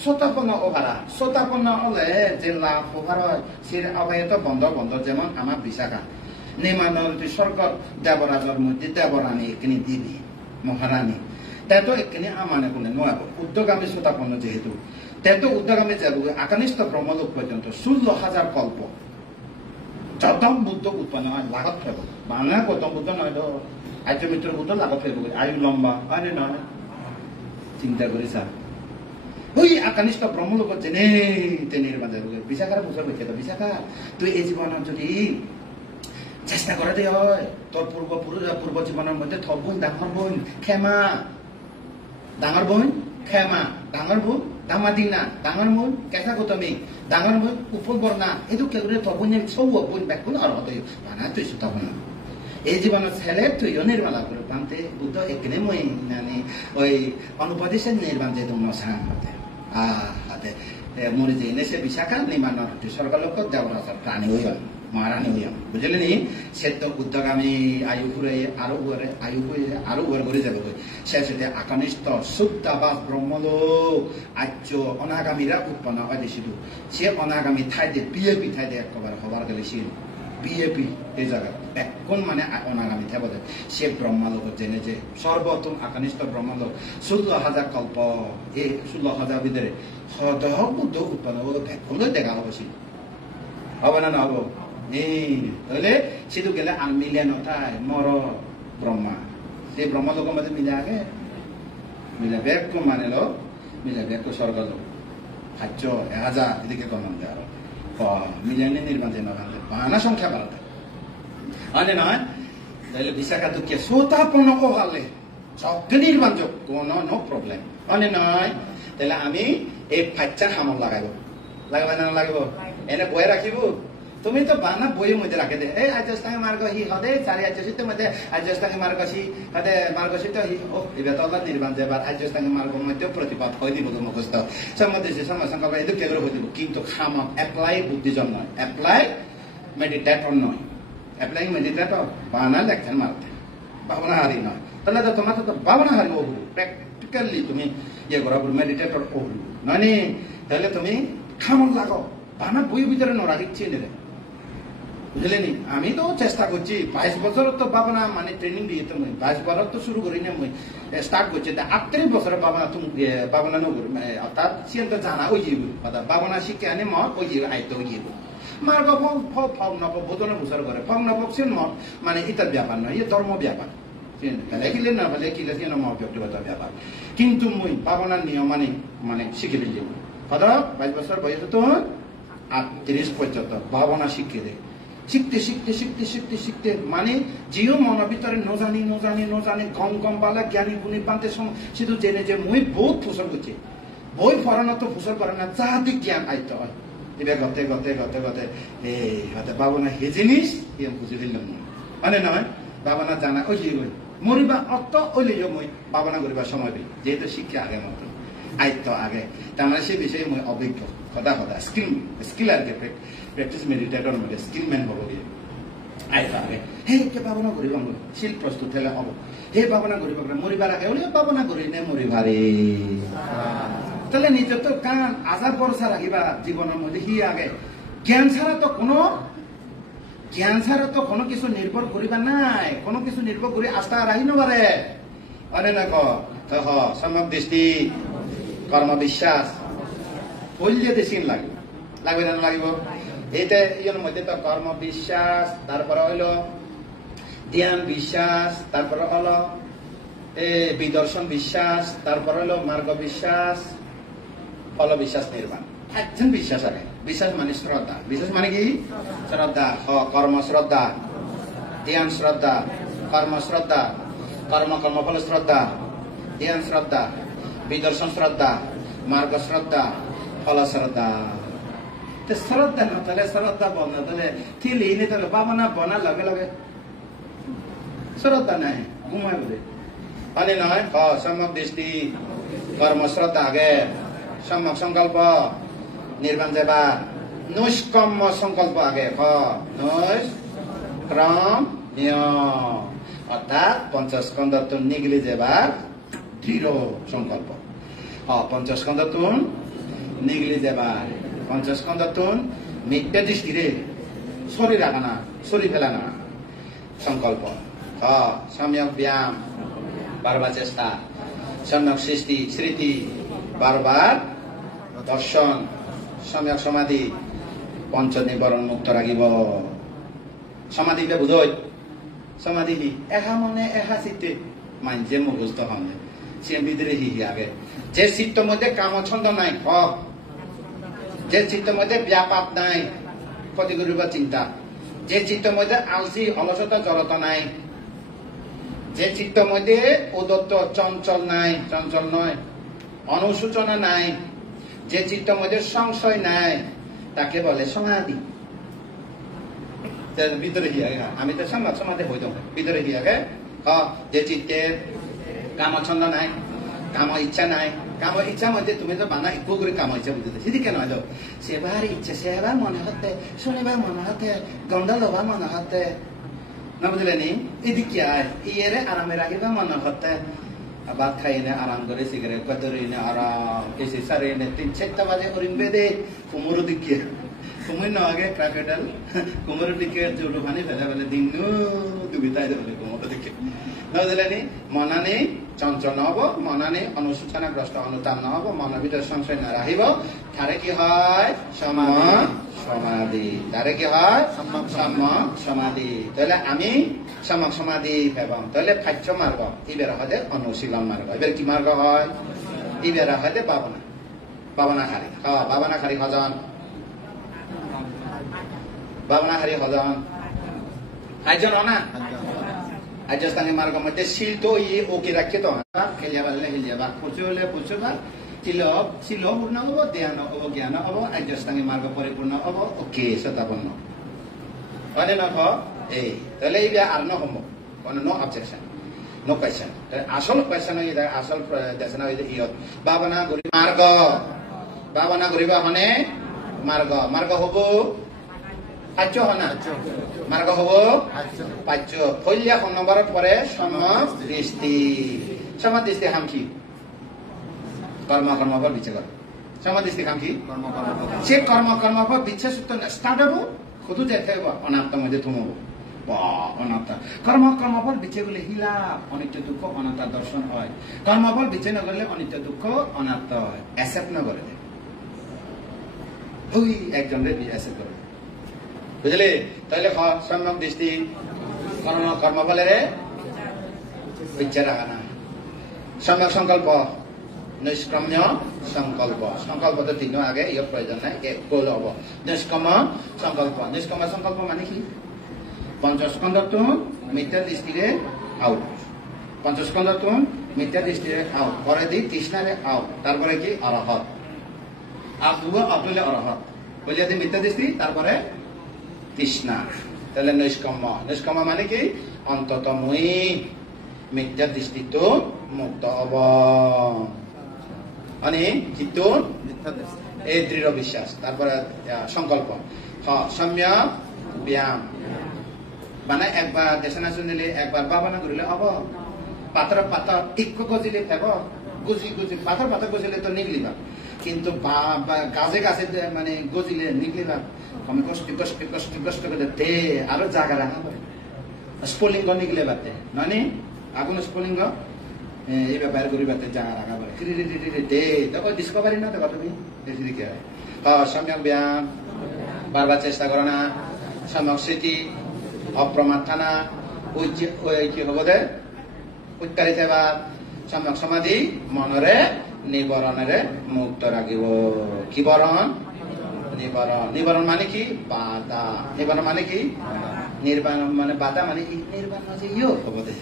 শ্রোতাপন্ন ওভারা শ্রোতাপন্ন হলে যে লাভ ওভার হয় সে অভয়ত বন্ধ যেমন আমার বিশাখা নিমানরী স্বর্গত দেবরাজর মধ্যে দেবরানী এখানে দেবী মহারানী তেতো এখানে আমানে কোনে নোয়াব উদ্যোগামী শ্রোতাপন্ন যেহেতু তেতো উদ্যোগামী যাব আকানিষ্ঠ ব্রহ্মলোক পর্যন্ত 16,000 কল্প যতম বুদ্ধ উৎপন্ন হয় লাগত ফেব বাংলা গৌতম বুদ্ধ নয় তো আর্যমিত্র বুদ্ধ লাগত ফেব আয়ু লম্বা আরে নয় চিন্তা করিছা ওই আকানিষ্ঠ ব্রহ্মলোক যেনে তেনের বাজার বিশাখার বুঝা পেয়েছে তো বিশাখা তুই এই জীবনের যদি চেষ্টা করে দিয়ে হয় তোর পূর্ব জীবনের মধ্যে থ বোন ডাঙর বোন ক্ষমা ডাঙর বোন ক্ষমা ডাঙর বোন দামাদিনা ডাঙর বোন কেঁচা গৌতমী ডাঙর বোন উপর বর্ণা এইটো কেউরে থ বোন সৌ বোন ব্যাকুল আর হতে বানা তুই সুতা বোন এই জীবনের ছেলে তুইও নির্মাণ করে পান্তে বুদ্ধ এখানে মই মানে ওই অনুপদেশে নির্মাণ যে তোমার সাং হাতে হাতে মরে যে এনে সে বিশাখা নির্মাণ স্বর্গলোক দেবরাজর প্রাণী হইল মহারানী হইম বুঝলি নি সে তো উদ্যোগামী আয়ু ঘুরে আরো উয়ার করে যাবে শেষে আকানিষ্ঠ শুদ্ধাবাস ব্রহ্মলোক আর্য অনাগামীরা উৎপন্ন হয় দেশিত সে অনাগামী ঠাইতে বিএপি ঠাইতে একবার হবার গেলেছিল বিএপি এই জায়গা এখন মানে অনাগামী থাকব সে ব্রহ্মলোক জেনে যে সর্বোত্তম আকানিষ্ঠ ব্রহ্মলোক 16,000 কল্প এই 16,000 ভিতরে সদহ বুদ্ধ উৎপন্ন হলো এখন দেখা হবছিল হবে না হব তাহলে সেটু গেলে আর মিলে নথায় মর ব্রহ্মা সেই ব্রহ্মলোক মধ্যে মিলে আগে মিলে বেগ মানে লোক মিলে বেগ স্বর্গ লোক খাদ্য 1000 এদিকে গণন দেওয়া মিলেনি নির্মাণ বাহানা সংখ্যা বাড়াতে মানে নয় তাহলে বিশাখা দুঃখে শ্রোতাপন্ন হলে সবকে নির্মাণ যোগ কোনো নো প্রবলেম মানে নয় তাহলে আমি এই ফাইচার হামল লাগাব না লাগাব এনে বয়ে রাখিব তুমি তো বানা বইয়ের মধ্যে রাখে দে এই আজস্তাঙ্গে মার্গ হি হদে চারি আজস্তিত মধ্যে আজস্তাঙ্গে মার্গ সি হদে মার্গসিত হি ও এবার তো নির্বাণ যাবার আজস্তাঙ্গে মার্গ মধ্যে প্রতিপাদ হয়ে দিব মুখস্থ সম্বন্ধে সংকল্প এদু কেবল হয়ে দিব কিন্তু খাম অ্যাপ্লাই বুদ্ধিজন নয় অ্যাপ্লাই মেডিটেটর নয় অ্যাপ্লাইং মেডিটেটর বানা লেখেন মারতে ভাবনা হারি নয় তাহলে তো তোমার তো ভাবনা হারি ওগুলো প্র্যাকটিক্যালি তুমি ইয়ে করা মেডিটেটর ওগুলো নয় তাহলে তুমি খামন লাগাও বানা বই ভিতরে নড়া দিচ্ছি নেবে বুঝলে নি আমি তো চেষ্টা করছি 22 বছর তো বাবনা মানে ট্রেনিং দিয়ে তো 22 বছর তো শুরু করি না মুই স্টার্ট করছি 38 বছর বাবনা তুমি বাবনা নগর অর্থাৎ সিএন তো জানা ওই জীব বাবনা শিখে আনে মত ওই জীব আয়ত্ত ওই জীব মার্গ ফগ নব বোধন বছর করে ফগ নব সিন মত মানে ইতার ব্যাপার নয় ইয়ে ধর্ম ব্যাপার ফেলে কিলে না ফেলে কিলে সিএন মত ব্যক্তিগত ব্যাপার কিন্তু মুই বাবনার নিয়ম মানে শিখে ফেলি কথা 22 বছর বয়সে তো 38 পর্যন্ত ভাবনা শিখে দেয় শিখতে শিখতে শিখতে শিখতে শিখতে মানে যেও মনের ভিতরে নজানি গম পালা জ্ঞানী গুণী পান্তে শুধু জেনে যে মই বহুত ফুসল করছি বই পড়ানো তো ফুসল করে না যাহাতে জ্ঞান আয়ত্ত হয় এবার গতে এই হতে ভাবনা হে জিনিস বুঝে দিলাম মানে নয় ভাবনা জানা ওই যে মরিবা অত ওই লিও মই ভাবনা করিবার সময় দিই যেহেতু শিক্ষা আগে মতো আয়ত্ত আগে তার মানে সে বিষয়ে মই অভিজ্ঞ সদা স্কিল আর কি প্র্যাকটিস মেডিটেটর মধ্যে স্কিল ম্যান হব গিয়ে আয়ত্ত আগে হে কে ভাবনা করিব শিল প্রস্তুত হলে হব হে ভাবনা করিব মরিবার আগে ওলি ভাবনা করি নে মরিবারে তাহলে নিজে তো কান আজার ভরসা রাখিবা জীবনের মধ্যে হি আগে জ্ঞান ছাড়া তো কোনো কিছু নির্ভর করিবা নাই কোনো কিছু নির্ভর করি আস্থা রাখি নবারে আরে না কহ সম্যক দৃষ্টি কর্ম বিশ্বাস বললে দেশিন লাগবে না লাগিব এইটা ইয়ের মধ্যে তো কর্ম বিশ্বাস তারপরে হইল ধ্যান বিশ্বাস তারপরে হলো বিদর্শন বিশ্বাস তারপরে হলো মার্গ বিশ্বাস ফল বিশ্বাস নির্মাণ একজন বিশ্বাস আগে বিশ্বাস মানে শ্রদ্ধা বিশ্বাস মানে কি শ্রদ্ধা কর্ম শ্রদ্ধা ধ্যান শ্রদ্ধা কর্মফল শ্রদ্ধা ধ্যান শ্রদ্ধা বিদর্শন শ্রদ্ধা মার্গ শ্রদ্ধা ফল শ্রদ্ধা শ্রদ্ধা না তাহলে শ্রদ্ধা বনা তাহলে থিলি নি তাহলে বাবনা বনার লগে লগে শ্রদ্ধা নাই ঘুমায় বলে মানে নয় সম্যক দৃষ্টি কর্ম শ্রদ্ধা আগে সম্যক সংকল্প নির্বাণ যাবা নৈষ্কম্য সংকল্প আগে নৈষ্ক্রম নিয়ম অর্থাৎ পঞ্চস্কন্ধতুন নিগলি যাবার দৃঢ় সংকল্প পঞ্চস্কন্ধতুন নিগলি যাবার পঞ্চস্কন্ধতুন মিথ্যা দৃষ্টিরে শরীর রাখা না শরীর ফেলা না সংকল্প সম্যক ব্যায়াম বারবার চেষ্টা সম্যক স্মৃতি বারবার দর্শন সম্যক সমাধি পঞ্চ নিবরণ মুক্ত রাখিব সমাধিকে বুঝই সমাধি এহা মনে এহা চিত্তে মানছে মুখস্থ হন সে ভিতরে হি আগে যে চিত্ত মধ্যে কামছন্দ নাই যে চিত্ত মধ্যে ব্যাপার নাই ক্ষতি করিব চিন্তা যে চিত্ত মধ্যে আলসি অলসতা জড়তা নাই যে চিত্ত মধ্যে উদত্ত চঞ্চল নয় অনুসূচনা নাই যে চিত্ত মধ্যে সংশয় নাই তাকে বলে সমাধি ভিতরে আমি তো সমাধি হইতাম ভিতরে যে চিত্তে কামছন্দ নাই কাম ইচ্ছা নাই কাম ইচ্ছা মধ্যে তুমি তো বানা একটু করে কাম ইচ্ছা বুঝতে সেদি কেন হয়তো সেবার ইচ্ছা সেবার মনে হতে শুনিবার মনে হতে গন্ধ লবা মনে হতে না বুঝলে নি এদিকে ইয়েরে আরামে রাখিবা মনে হতে ভাত খাই নে আরাম করে সিগারেট কতরি নে আরাম এসে সারে নে 3-4 বাজে করিম বেদে কুমুর দিকে কুমুর না আগে ক্রাকেটাল কুমুর দিকে জোড়ো পানি ফেলে দিন দুবিতাই দেবে কুমুর দিকে না বুঝলে নি মনানে চঞ্চল নহব মনানে অনুসূচনাগ্রস্ত অনুতাপ নহব মনের ভিতরে সংশয় না রাখিব তারে কি হয় সমাধি তারে কি হয় সম্যক সমাধি তাহলে আমি সম্যক সমাধি পাবাম তাহলে ফাচ্য মার্গ ইবের হতে অনুশীলন মার্গ এবার কি মার্গ হয় ইবের হতে বাবনাহারি বাবনাহারি হজন আইজন না আজস্তানি মার্গ মধ্যে শিল তো ইয়ে ওকে রাখে তো খেলিয়াবা পুচুবা শিল পূর্ণ হব ধ্যান হব জ্ঞান হব আজস্তানি মার্গ পরিপূর্ণ হব ওকে সতাপন্ন মানে নখ এই তাহলে এই আর নহম্ভব মানে নো অবজেকশন নো কোয়েশ্চন আসল কোয়েশ্চন আসল দেশন ইয়ত ভাৱনা কৰি মাৰ্গ ভাৱনা কৰিব মানে মাৰ্গ মাৰ্গ হব পাচ্য হনা মার্গ হব পাচ্য ফলিয়া কোন নম্বরত পরে সমদৃষ্টি সমদৃষ্টি হাম কি কর্ম কর্মফল বিচ্ছে কর সমদৃষ্টি হাম কি সে কর্ম কর্মফল বিচ্ছে সূত্র স্টার্ট হব শুধু যেতে হব অনাত্ম মধ্যে থমব অনাত্ম কর্ম কর্মফল বিচ্ছে গেলে হিলা অনিত্য দুঃখ অনাত্মার দর্শন হয় কর্মফল বিচ্ছে নগরলে অনিত্য দুঃখ অনাত্ম হয় অ্যাকসেপ্ট না করে ওই একজনের অ্যাকসেপ্ট করে বুঝলে তাহলে সম্যক দৃষ্টি কর্মফলের ইচ্ছা রাখা না সম্যক সংকল্প নিষ্ক্রম্য সংকল্প সংকল্প তো তিন আগে ইয়ে প্রয়োজন নাই গোল হব নিষ্ক্রম সংকল্প মানে কি পঞ্চস্কন্ধটো মিথ্যা দৃষ্টিরে আউট পঞ্চস্কন্ধটো মিথ্যা দৃষ্টিরে আউট পরে দি তৃষ্ণারে আউট তারপরে কি অরহত আবুলে অরহত বলিয়া দি মিথ্যা দৃষ্টি তারপরে তৃষ্ণা তাহলে নিষ্কম্ম মানে কি অন্তত মুই মিথ্যা দৃষ্টিটো মুক্ত হব মানে কিন্তু এই দৃঢ় বিশ্বাস তারপরে সংকল্প সম্যক ব্যায়াম মানে একবার দেশনা শুনিলে একবার ভাবনা করিলে হব পাথর টিক্ক গজিলে হব গুজি পাথর গজিলে তো নিগলিবা কিন্তু গাছে গাছে মানে গজিলে নিগলিবা আমি কষ্ট করে দে আরো জায়গা রাখা হয় স্ফুলিঙ্গ নিগলে বাতে মানে আগুন স্ফুলিঙ্গ এই ব্যাপার করি বাতে জায়গা রাখা হয় দে তখন ডিসকভারি না দেখো তুমি দেখি দেখে সম্যক ব্যায়াম বারবার চেষ্টা করো না সম্যক স্মৃতি অপ্রমাদ থানা কি হব দে উৎকারিত বা সম্যক সমাধি মনরে নিবরণেরে মুক্ত রাখিব কি বরণ নিবারণ মানে কি বাধা নিবারণ মানে কি নির্বাণ মানে বাধা মানে কি নির্বাণ মানে ইয় হব দে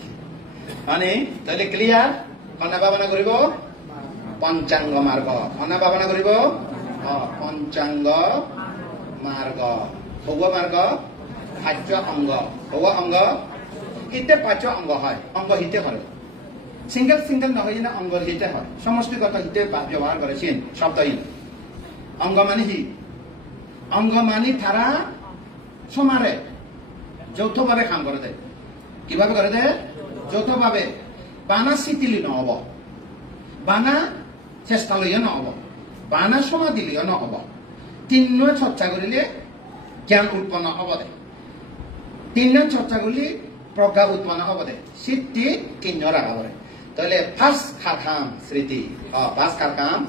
মানে তাহলে ক্লিয়ার কন্যা ভাবনা করিব পঞ্চাঙ্গ মার্গ কন্যা ভাবনা করিব পঞ্চাঙ্গ মার্গ হব মার্গ পাঁচ অঙ্গ হব অঙ্গ হিতে পাঁচ অঙ্গ হয় অঙ্গ হিতে হয় সিঙ্গেল নহয় না অঙ্গ হিতে হয় সমষ্টিগত হিতে ব্যবহার করে চিন শব্দহীন অঙ্গ মানে কি অঙ্গ মানি তারা সমারে যৌথভাবে কাম করে দেয় কিভাবে করে দেয় যৌথভাবে বানা শিথিলি নহব বানা চেষ্টা লইয়া নহব বানা সমাধি লইয়া নহব তিন চর্চা করিলে জ্ঞান উৎপন্ন হব দে তিন চর্চা করলে প্রজ্ঞা উৎপন্ন হব দে সিদ্ধি তিন রাখা পড়ে তাহলে ফার্স্ট খাম স্মৃতি ফার্স্ট খাম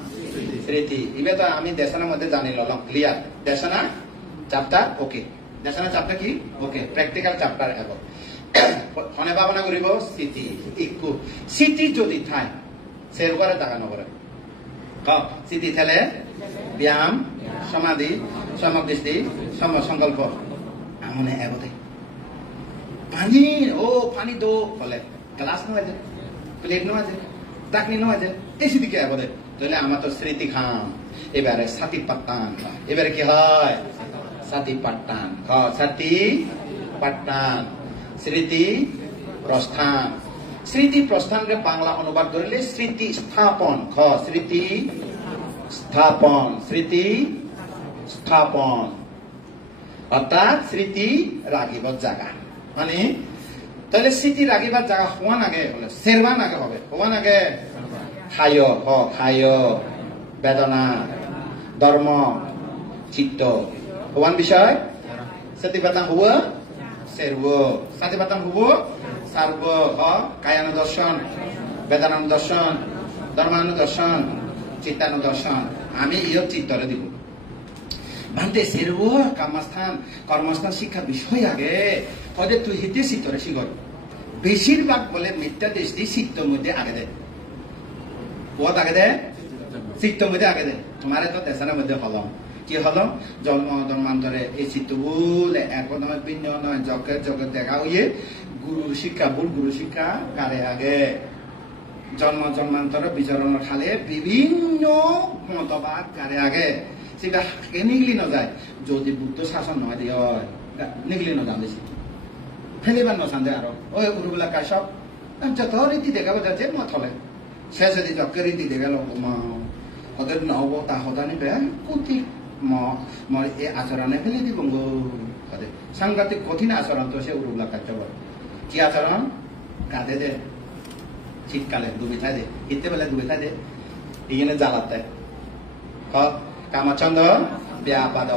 স্মৃতি এবার তো আমি দেশনার মধ্যে জানি ললাম ক্লিয়ার দেশনা চ্যাপ্টার ওকে দেশনা চ্যাপ্টার কি ওকে প্র্যাকটিক্যাল চ্যাপ্টার এবং মনে ভাবনা করিব স্মৃতি ইকু স্মৃতি যদি থাই সের উপরে টাকা নকরে স্মৃতি থাকলে ব্যায়াম সমাধি সম্যক দৃষ্টি সংকল্প আমনে এগোতে পানি পানি দো বলে গ্লাস নয় যে প্লেট নয় যে ডাকনি নয় যে এই স্মৃতিকে এগোতে তাহলে আমার তো স্মৃতি খাম এবারে সাথী পাট্টান এবারে কি হয় সাথী পাট্টান সাথী পাট্টান স্মৃতি প্রস্থান স্মৃতি প্রস্থানকে বাংলা অনুবাদ করিলে স্মৃতি স্থাপন স্মৃতি স্থাপন অর্থাৎ স্মৃতি রাখিবার জায়গা মানে তাহলে স্মৃতি রাখিবার জায়গা হওয়া নাগে বলে সেরবান আগে হবে হওয়া নাগে খায় বেদনা ধর্ম চিত্ত হওয়ান বিষয় সতীপাতাং হব সেরব সতীপাতাং হব সার্ব কায়ানুদর্শন বেদানুদর্শন ধর্মানুদর্শন চিত্তানুদর্শন আমি ইয় চিত্তরে দিব ভান্তে সেরব কর্মস্থান শিক্ষা বিষয় আগে ওদের তুই হিতে চিত্তরে শিখর বেশিরভাগ বলে মিথ্যা দৃষ্টি চিত্তর মধ্যে আগে দেয় পথ আগে দেয় চিত্তর মধ্যে আগে দেয় তোমার তো দেশের মধ্যে হলম কি হলম জন্মান্তরে এই চিত্তগুলো একদমে ভিন্ন নয় জগৎ দেখা হইয়ে গুরুর শিক্ষা ভুল গুরু শিক্ষা কারে আগে জন্মান্তরে বিচরণের খালে বিভিন্ন মতবাদ কারে আগে সেটা নিগলি না যায় যদি বুদ্ধ শাসন নয় দিয়ে निक्ली नजाँदैछ फेलिबान नसान्दै आरो ओए उरुबला कासब যত রীতি দেখাবো যাচ্ছে মথলে শেষ যদি যকে রীতি দেখালো ওদের নহব তা হদানি বে কুতি এ আচরণে ফেলে দিব হদে সাংঘাতিক কঠিন আচরণ তো সে উরুবলা কাটতে বলে কি আচরণ কাঁদে দে শীতকালে ডুবে থাকে দে শীতে বেলা ডুবে থাকে দে এখানে জ্বালাত দেয় কামাচন্দ ব্যাপাদ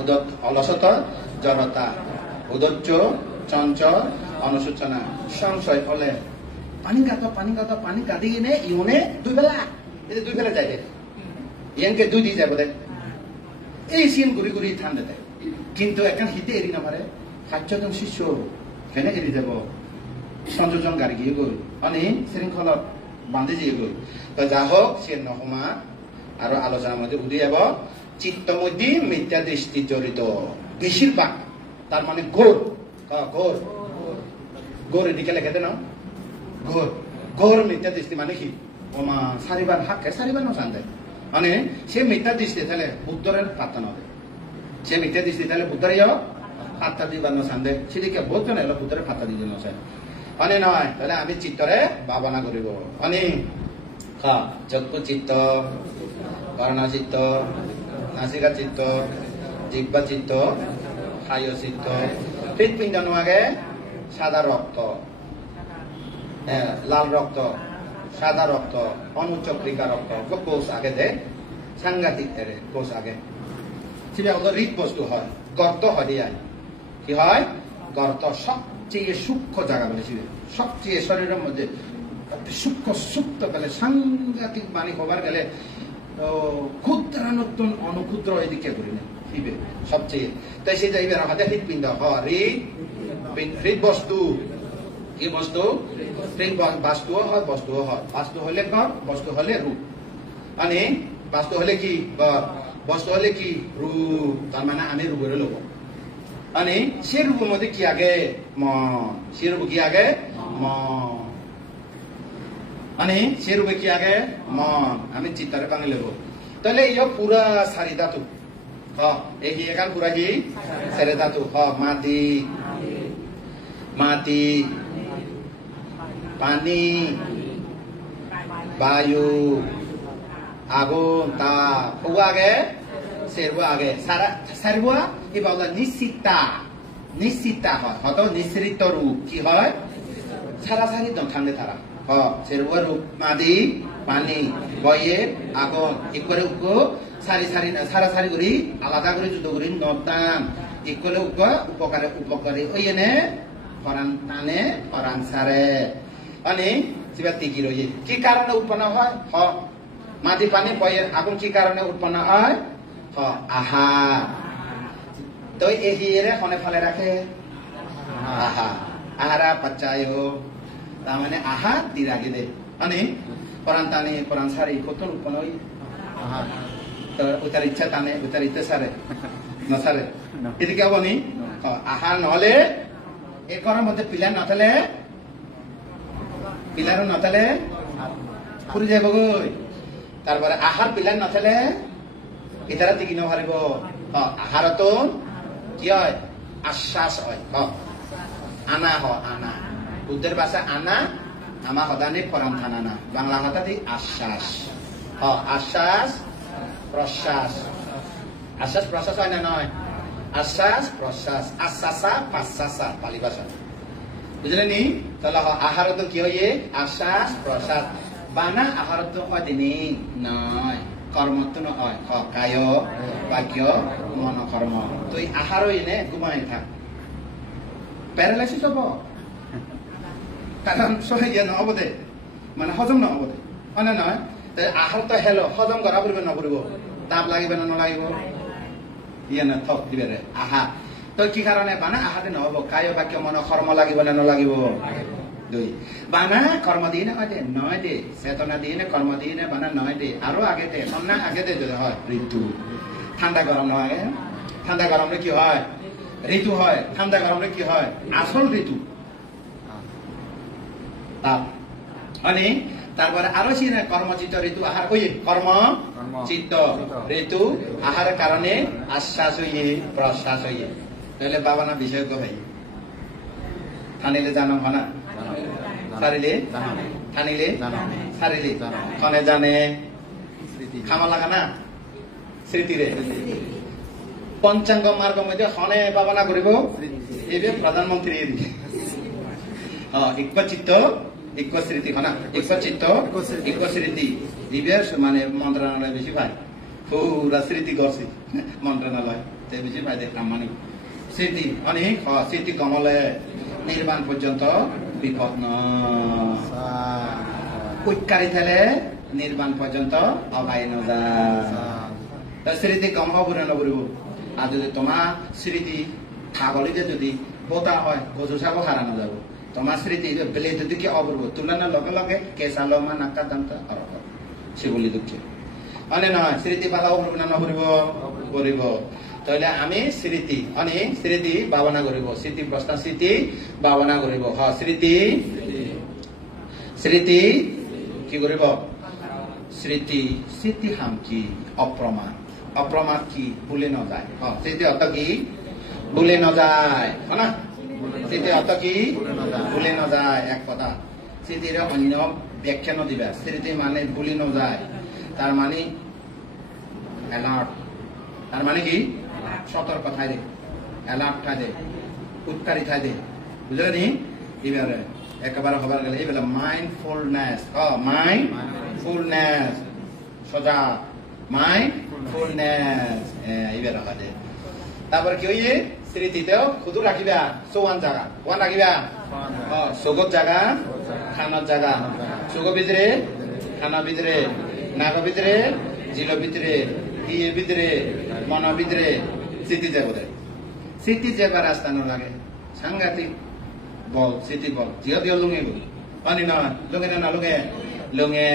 উদত অলসত জড়তা উদচ্চ চঞ্চল অনুসূচনা সংশয় ফলে পানি কাঁদি কিনে ইউনে দুই বেলা যাই দে ইয়ানকে দুই দিয়ে যাব দে এই সিন ঘুরি ঘুরি ঠান্ডা দেয় কিন্তু এখন হিতে এড়ি নাপারে 5জন শিষ্য কেনে এড়ি যাব সংযোজন গাড়ি গিয়ে গই অনে শৃঙ্খলা বাঁধে দিয়ে গই তো যা হোক সে নহমা আর আলোচনার মধ্যে উঠে যাব চিত্ত মধ্যে মিথ্যা দৃষ্টি জড়িত বেশিরভাগ তার মানে ঘোর ঘোর ঘোর এদিকে লেখাতে না ঘোর ঘোর মিথ্যা দৃষ্টি মানে কি ওমা সারিবার হাকে সারিবার নসান দেয় মানে সে মিথ্যা দৃষ্টি তাহলে বুদ্ধরের পাত্তা নবে সে মিথ্যা দৃষ্টি তাহলে বুদ্ধরে যাও পাত্তা দিবার নসান দেয় সেদিকে বোধ না এলো বুদ্ধরে পাত্তা দিয়ে নসান অনে নয় তাহলে আমি চিত্তরে ভাবনা করিব অনে চক্ষু চিত্ত কর্ণ চিত্ত নাসিকা চিত্ত জিহ্বা চিত্ত খায় চিত্ত হৃৎপিণ্ড নোয়াগে সাদা রক্ত লাল রক্ত সাদা রক্ত অনুচক্রিকা রক্ত কোষ আগে দে সাংঘাতিক এরে কোষ আগে সেটা ওদের হৃদ বস্তু হয় গর্ত হয় দিয়ে কি হয় গর্ত সবচেয়ে সূক্ষ্ম জায়গা বলেছিল সবচেয়ে শরীরের মধ্যে সূক্ষ্ম সুপ্ত গেলে সাংঘাতিক বাণী হবার গেলে ক্ষুদ্রানতুন অনুক্ষুদ্র এদিকে করি না হিবে সবচেয়ে তাই সে যাইবে আমাদের হৃৎপিণ্ড হৃদ বস্তু কি বস্তু বাস্তু হয় বাস্তু হলে ঘর বস্তু হলে রূপ মানে বাস্তু হলে কি বস্তু হলে কি রূপ তার মানে আমি রূপের লোক মানে সে রূপের মধ্যে কি আগে সে রূপ কি আগে মানে সে রূপে কি আগে মন আমি চিত্তারে বাঙালি লেব তাহলে এই পুরা সারি ধাতু এই এখান পুরা কি সারি ধাতু মাটি পানি বায়ু আগুন তাপ আগে সেরবো আগে সারবো এবার নিশ্চিতা হয় হয়তো নিঃসৃত রূপ কি হয় সারাসারি ঠান্ডে তারা সেরবো রূপ মাটি পানি বয়ে আগুন একবারে উগ্র সারি করি আলাদা করে যুদ্ধ করি নদান একলে উপকারে ওই এনে ফরান টানে ফরান সারে মানে সেবা টিকি রয়ে কি কারণে উৎপন্ন হয় মাটি পানি বয়ের আগুন কি কারণে উৎপন্ন হয় আহার তো এহিরে ফনে ফলে রাখে আহারা পাচ্চায় তার মানে আহার দি রাখে দে মানে ফরান টানে ফরান সারি কত উৎপন্ন হয় তো উতার ইচ্ছা টানে উতার ইচ্ছা সারে নসারে এদিকে হব নি আহার নহলে এই ঘরের মধ্যে পিলার নথালে পিলারও নথালে ফুরি যাব গই তারপরে আহার পিলার নথালে এটারা টিকি নহারিব আহারত কি হয় আশ্বাস হয় আনা আনা বুদ্ধের ভাষা আনা আমা হদানে ফরাম থানা না বাংলা হঠাৎ আশ্বাস আশ্বাস প্রশ্বাস আশ্বাস প্রশ্বাস হয় না নয় আশ্বাস প্রশ্বাস আশ্বাসা পাশ্বাসা পালি ভাষা বুঝলেন নি তাহলে আহারত কি হয়ে আশ্বাস প্রশ্বাস বানা আহারত হয় দিনে নয় কর্মত্ব নয় কায় বাক্য মন কর্ম তো এই আহারও এনে ঘুমাই থাক প্যারালাইসিস হব কারণ সহায় নহব দে মানে হজম নহব দে হয় না নয় আহার তো হেলো হজম করা পড়বে নকরিব তাপ লাগিব না নলাগিব ইয়ে না থক দিবে রে আহা তো কি কারণে বানা আহাতে নহব কায় বাক্য মন কর্ম লাগিব না নলাগিব দুই বানা কর্ম দিয়ে নয় দে চেতনা দিয়ে কর্ম দিয়ে বানা নয় দে আরো আগে দে না আগে দে যদি হয় ঋতু ঠান্ডা গরম নয় ঠান্ডা গরমে কি হয় ঋতু হয় ঠান্ডা গরমে কি হয় আসল ঋতু তাপ মানে তারপরে আরো ছিল কর্মচিত্ত ঋতু আহার ওই কর্ম চিত্ত ঋতু আহার কারণে আশ্বাস হইয়ে প্রশ্বাস হইয়ে তাহলে বাবা না বিষয় কো ভাই থানিলে জানো হনা সারিলে থানিলে সারিলে কনে জানে খামা লাগা না স্মৃতিরে পঞ্চাঙ্গ মার্গ মধ্যে হনে বাবা না করিব এবে প্রধানমন্ত্রী ইক্ষ চিত্ত ইক্ষ স্মৃতি হনা ইক্ষ চিত্ত ইক্ষ স্মৃতি ইবে মানে মন্ত্রণালয় বেশি ভাই পুরা স্মৃতি করছি মন্ত্রণালয় তে বেশি ভাই দেখলাম মানে স্মৃতি অনেক স্মৃতি কমলে নির্বাণ পর্যন্ত বিপদ নৈকারি থেলে নির্বাণ পর্যন্ত অবাই নয় স্মৃতি কম হবরে নবরিব আর যদি তোমার স্মৃতি খাগলিতে যদি বোতা হয় গজু সাগো হারানো যাব তোমার স্মৃতি বেলে যদি কি অবরব তুলনার লগে লগে কেঁচা লমা নাকা দামটা অরব সে বলি দুঃখে মানে নয় স্মৃতি পালা অবরব না নবরিব করিব তাহলে আমি স্মৃতি অনেক স্মৃতি ভাবনা করিব স্মৃতি প্রশ্ন স্মৃতি ভাবনা করিব স্মৃতি স্মৃতি কি করিব স্মৃতি স্মৃতি হাম কি অপ্রমাদ অপ্রমাদ কি ভুলে ন যায় স্মৃতি অর্থ কি ভুলে ন যায় না স্মৃতি অর্থ কি ভুলে ন যায় এক কথা স্মৃতির অন্য ব্যাখ্যা নদিবা স্মৃতি মানে ভুলে ন যায় তার মানে অ্যালার্ট তার মানে কি সতর্ক থাকে অ্যালার্ট থাকে উৎকারী থাকে বুঝলে নি এবারে একেবারে হবার গেলে এই বেলা মাইন্ডফুলনেস মাইন্ডফুলনেস সজা মাইন্ডফুলনেস এইবার রাখা যায় তারপর কি হইয়ে স্মৃতিতেও খুদু রাখিবা চৌয়ান জায়গা ওয়ান রাখিবা সগত জায়গা খানার জায়গা সগ ভিতরে খানা ভিতরে নাগ ভিতরে জিল ভিতরে ইয়ে ভিতরে মন ভিতরে স্মৃতি যাবে স্মৃতি যাবার রাস্তা ন লাগে সাংঘাতিক বল স্মৃতি বল জিও দিও লুঙে পানি না লুঙে না লুঙে লুঙে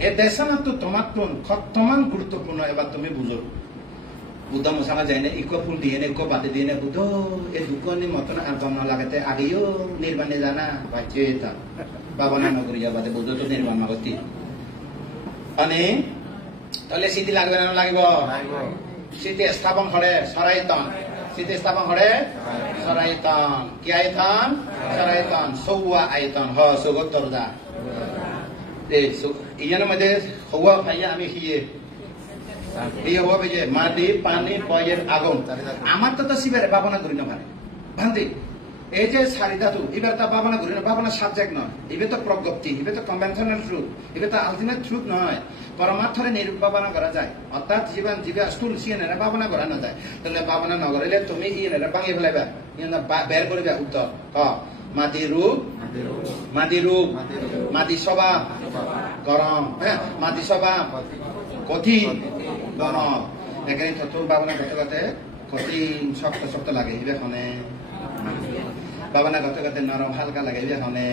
এ দেশনা তো তোমার তো খতমান গুরুত্বপূর্ণ এবার তুমি বুঝো বুদ্ধা মশাকা যায় না ইকো ফুল দিয়ে না ইকো বাদে দিয়ে না বুদ্ধ এ দুকনি মতন আলবাম না লাগাতে আগেও নির্বাণে জানা বাচ্চে তা বাবা না নগরিয়া বাদে বুদ্ধ তো নির্বাণ নগতি মানে তাহলে স্মৃতি লাগবে না লাগিব স্মৃতি স্থাপন করে সরাইতন স্মৃতি স্থাপন করে সরাইতন কি আয়তন সরাইতন সৌয়া আয়তন সৌগত দরজা ইয়ার মধ্যে হওয়া ভাইয়া আমি হিয়ে এই হওয়া যে মাটি পানি পয়ের আগুন আমার তো শিবের ভাবনা করি না মানে ভান্তি এই যে সারি ধাতু এবার তা ভাবনা করি না ভাবনা সাবজেক্ট নয় এবার তো প্রজ্ঞপ্তি এবার তো কনভেনশনাল ট্রুথ এবার তো আলটিমেট ট্রুথ নয় পরমার্থরে নির্ভাবনা করা যায় অর্থাৎ জীবন জীবা স্থূল সিয়েনেরা ভাবনা করা না যায় তাহলে ভাবনা না করিলে তুমি ইয়েনেরা ভাঙিয়ে ফেলাইবা বের করিবা উত্তর মাটি রূপ মাটি রূপ মাটি স্বভাব গরম হ্যাঁ মাটি স্বভাব কঠিন গরম এখানে তত ভাবনা করতে করতে কঠিন শক্ত শক্ত লাগে এখানে ভাবনা করতে করতে নরম হালকা লাগে এখানে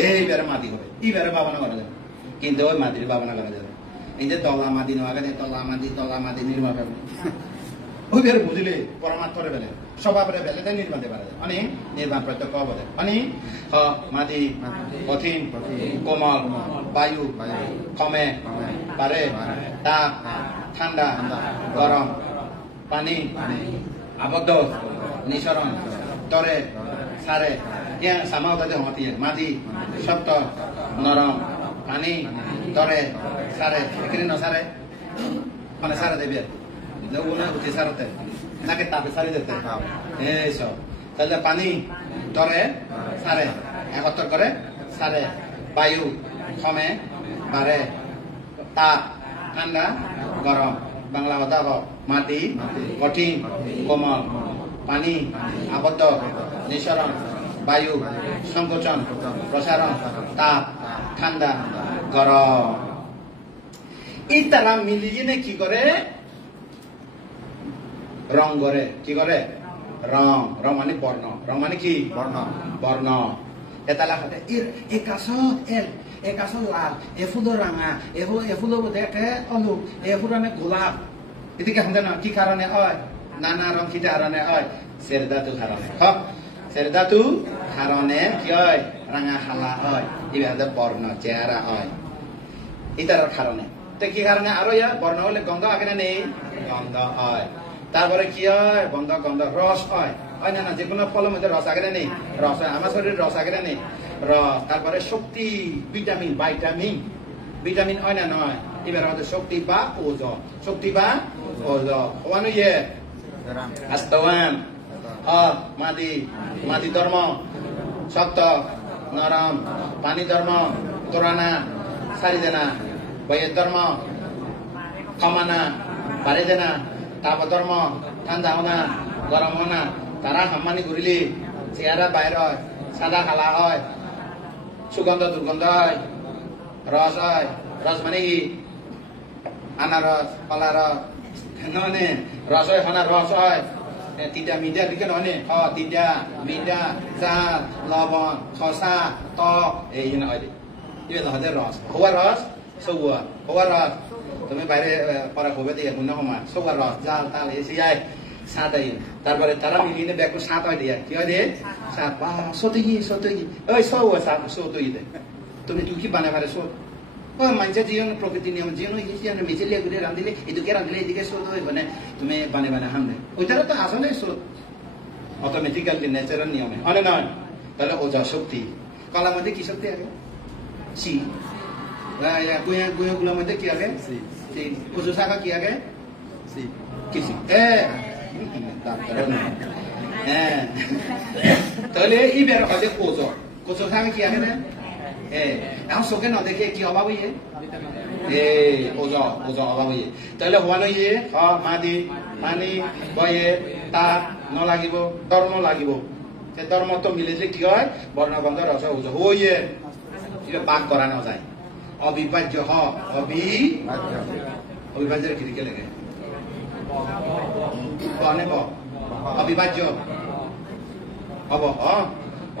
এইবারে মাটি হবে এইবারে ভাবনা করা যাবে কিন্তু ওই মাটির ভাবনা করা যাবে এই যে তলা মাটি নেওয়া গেলে তলা মাটি নির্মাণ হবে ওই বের বুঝলে পরমাত্মরে বেলে স্বভাবের বেলে তাই নির্মাণ পারা যায় অনেক নির্মাণ প্রত্যক্ষ হবে অনেক মাটি কঠিন কোমল বায়ু কমে পারে তাপ ঠান্ডা গরম পানি আবদ্ধ নিঃসরণ তরে সারে ইয়া সামাও তাদের হতিয়ে মাটি শক্ত নরম পানি তরে সারে এখানে ন সারে মানে সারে দেবে না উঠে সারতে নাকি তাপে সারি যেতে এইসব তাহলে পানি তরে সারে একত্র করে সারে বায়ু কমে বাড়ে তাপ ঠান্ডা গরম বাংলা কথা মাটি কঠিন কোমল পানি আবদ্ধ নিঃসরণ বায়ু সংকোচন প্রসারণ তাপ ঠান্ডা গরম এই তারা মিলিয়ে কি করে রং করে কি করে রং রং মানে বর্ণ রং মানে কি বর্ণ বর্ণ এতালা হাতে একাশ এল একাশ লাল এফুলো রাঙা এফুলো দেখে অলুক এফুরানে গোলাপ এদিকে হাতে না কি কারণে হয় নানা রং কি কারণে হয় সেরদাতু কারণে সেরদাতু কারণে কি হয় রাঙা হালা হয় এভাবে বর্ণ চেহারা হয় এটার কারণে তো কি কারণে আরো বর্ণ হলে গন্ধ আগে নেই গন্ধ হয় তারপরে কি হয় গন্ধ গন্ধ রস হয় হয় না না যে কোনো ফলের মধ্যে রস আগে নেই রস হয় আমার শরীরে রস আগে নেই রস তারপরে শক্তি ভিটামিন ভাইটামিন ভিটামিন হয় না নয় এবার আমাদের শক্তি বা ওজন শক্তি বা ওজন ওয়ানো ইয়ে আস্তাওয়ান মাদি মাদি ধর্ম শক্ত নরম পানি ধর্ম তোরানা সারি দেনা বইয়ের ধর্ম ক্ষমানা পারে দেনা তাপ ধর্ম ঠান্ডা হনা গরম হনা তারা হাম্মানি ঘুরিলি চেহারা বাইর হয় সাদা কালা হয় সুগন্ধ দুর্গন্ধ হয় রস হয় রস মানে কি আনারস কলা রস ননে রস হয় হনা রস হয় তিতা মিঠা দিকে ননে তিতা মিঠা জাল লবণ খসা টক এই নয় ইয়ে নহলে রস হওয়া রস সৌয়া হওয়া রস তুমি বাইরে পড়া হবে দিয়ে মনে সময় সৌয়া রস জাল তাল এসে যায় সাত আই তারপরে তারা মিলিয়ে ব্যাগু সাত হয় দিয়ে কি হয় দিয়ে সাত বা সতই ওই সৌয়া সাত সতই দে তুমি কি বানাই পারে সৌ মানুষের জীবন প্রকৃতি নিয়ম জীবন মিছিলে ঘুরে রাঁধিলে এদিকে রাঁধিলে এদিকে শোধ হয়ে মানে তুমি বানে বানে হামলে ওইটারও তো আসলে শোধ অটোমেটিক্যাল ন্যাচারাল নিয়মে অনেক নয় তাহলে ওজা শক্তি কলার মধ্যে কি শক্তি আগে সি গুঁয়োগুলোর মধ্যে কি আগে কচু শাখা কি আগে কিছু হ্যাঁ তাহলে এই বের হয় যে ওজন কচু শাখা কি আগে না এখন চোখে নদেখে কি অভাব হইয়ে ওজন অভাব হইয়ে তাহলে হওয়া নইয়ে মাদি পানি বয়ে তাপ নলাগিব ধর্ম লাগিব ধর্ম তো মিলিলে কি হয় বর্ণগন্ধ রস ওজন হইয়ে পাক করা না যায় অবিভাজ্য অবিভাজ্যের খিড়িকে লেগে অবিভাজ্য হব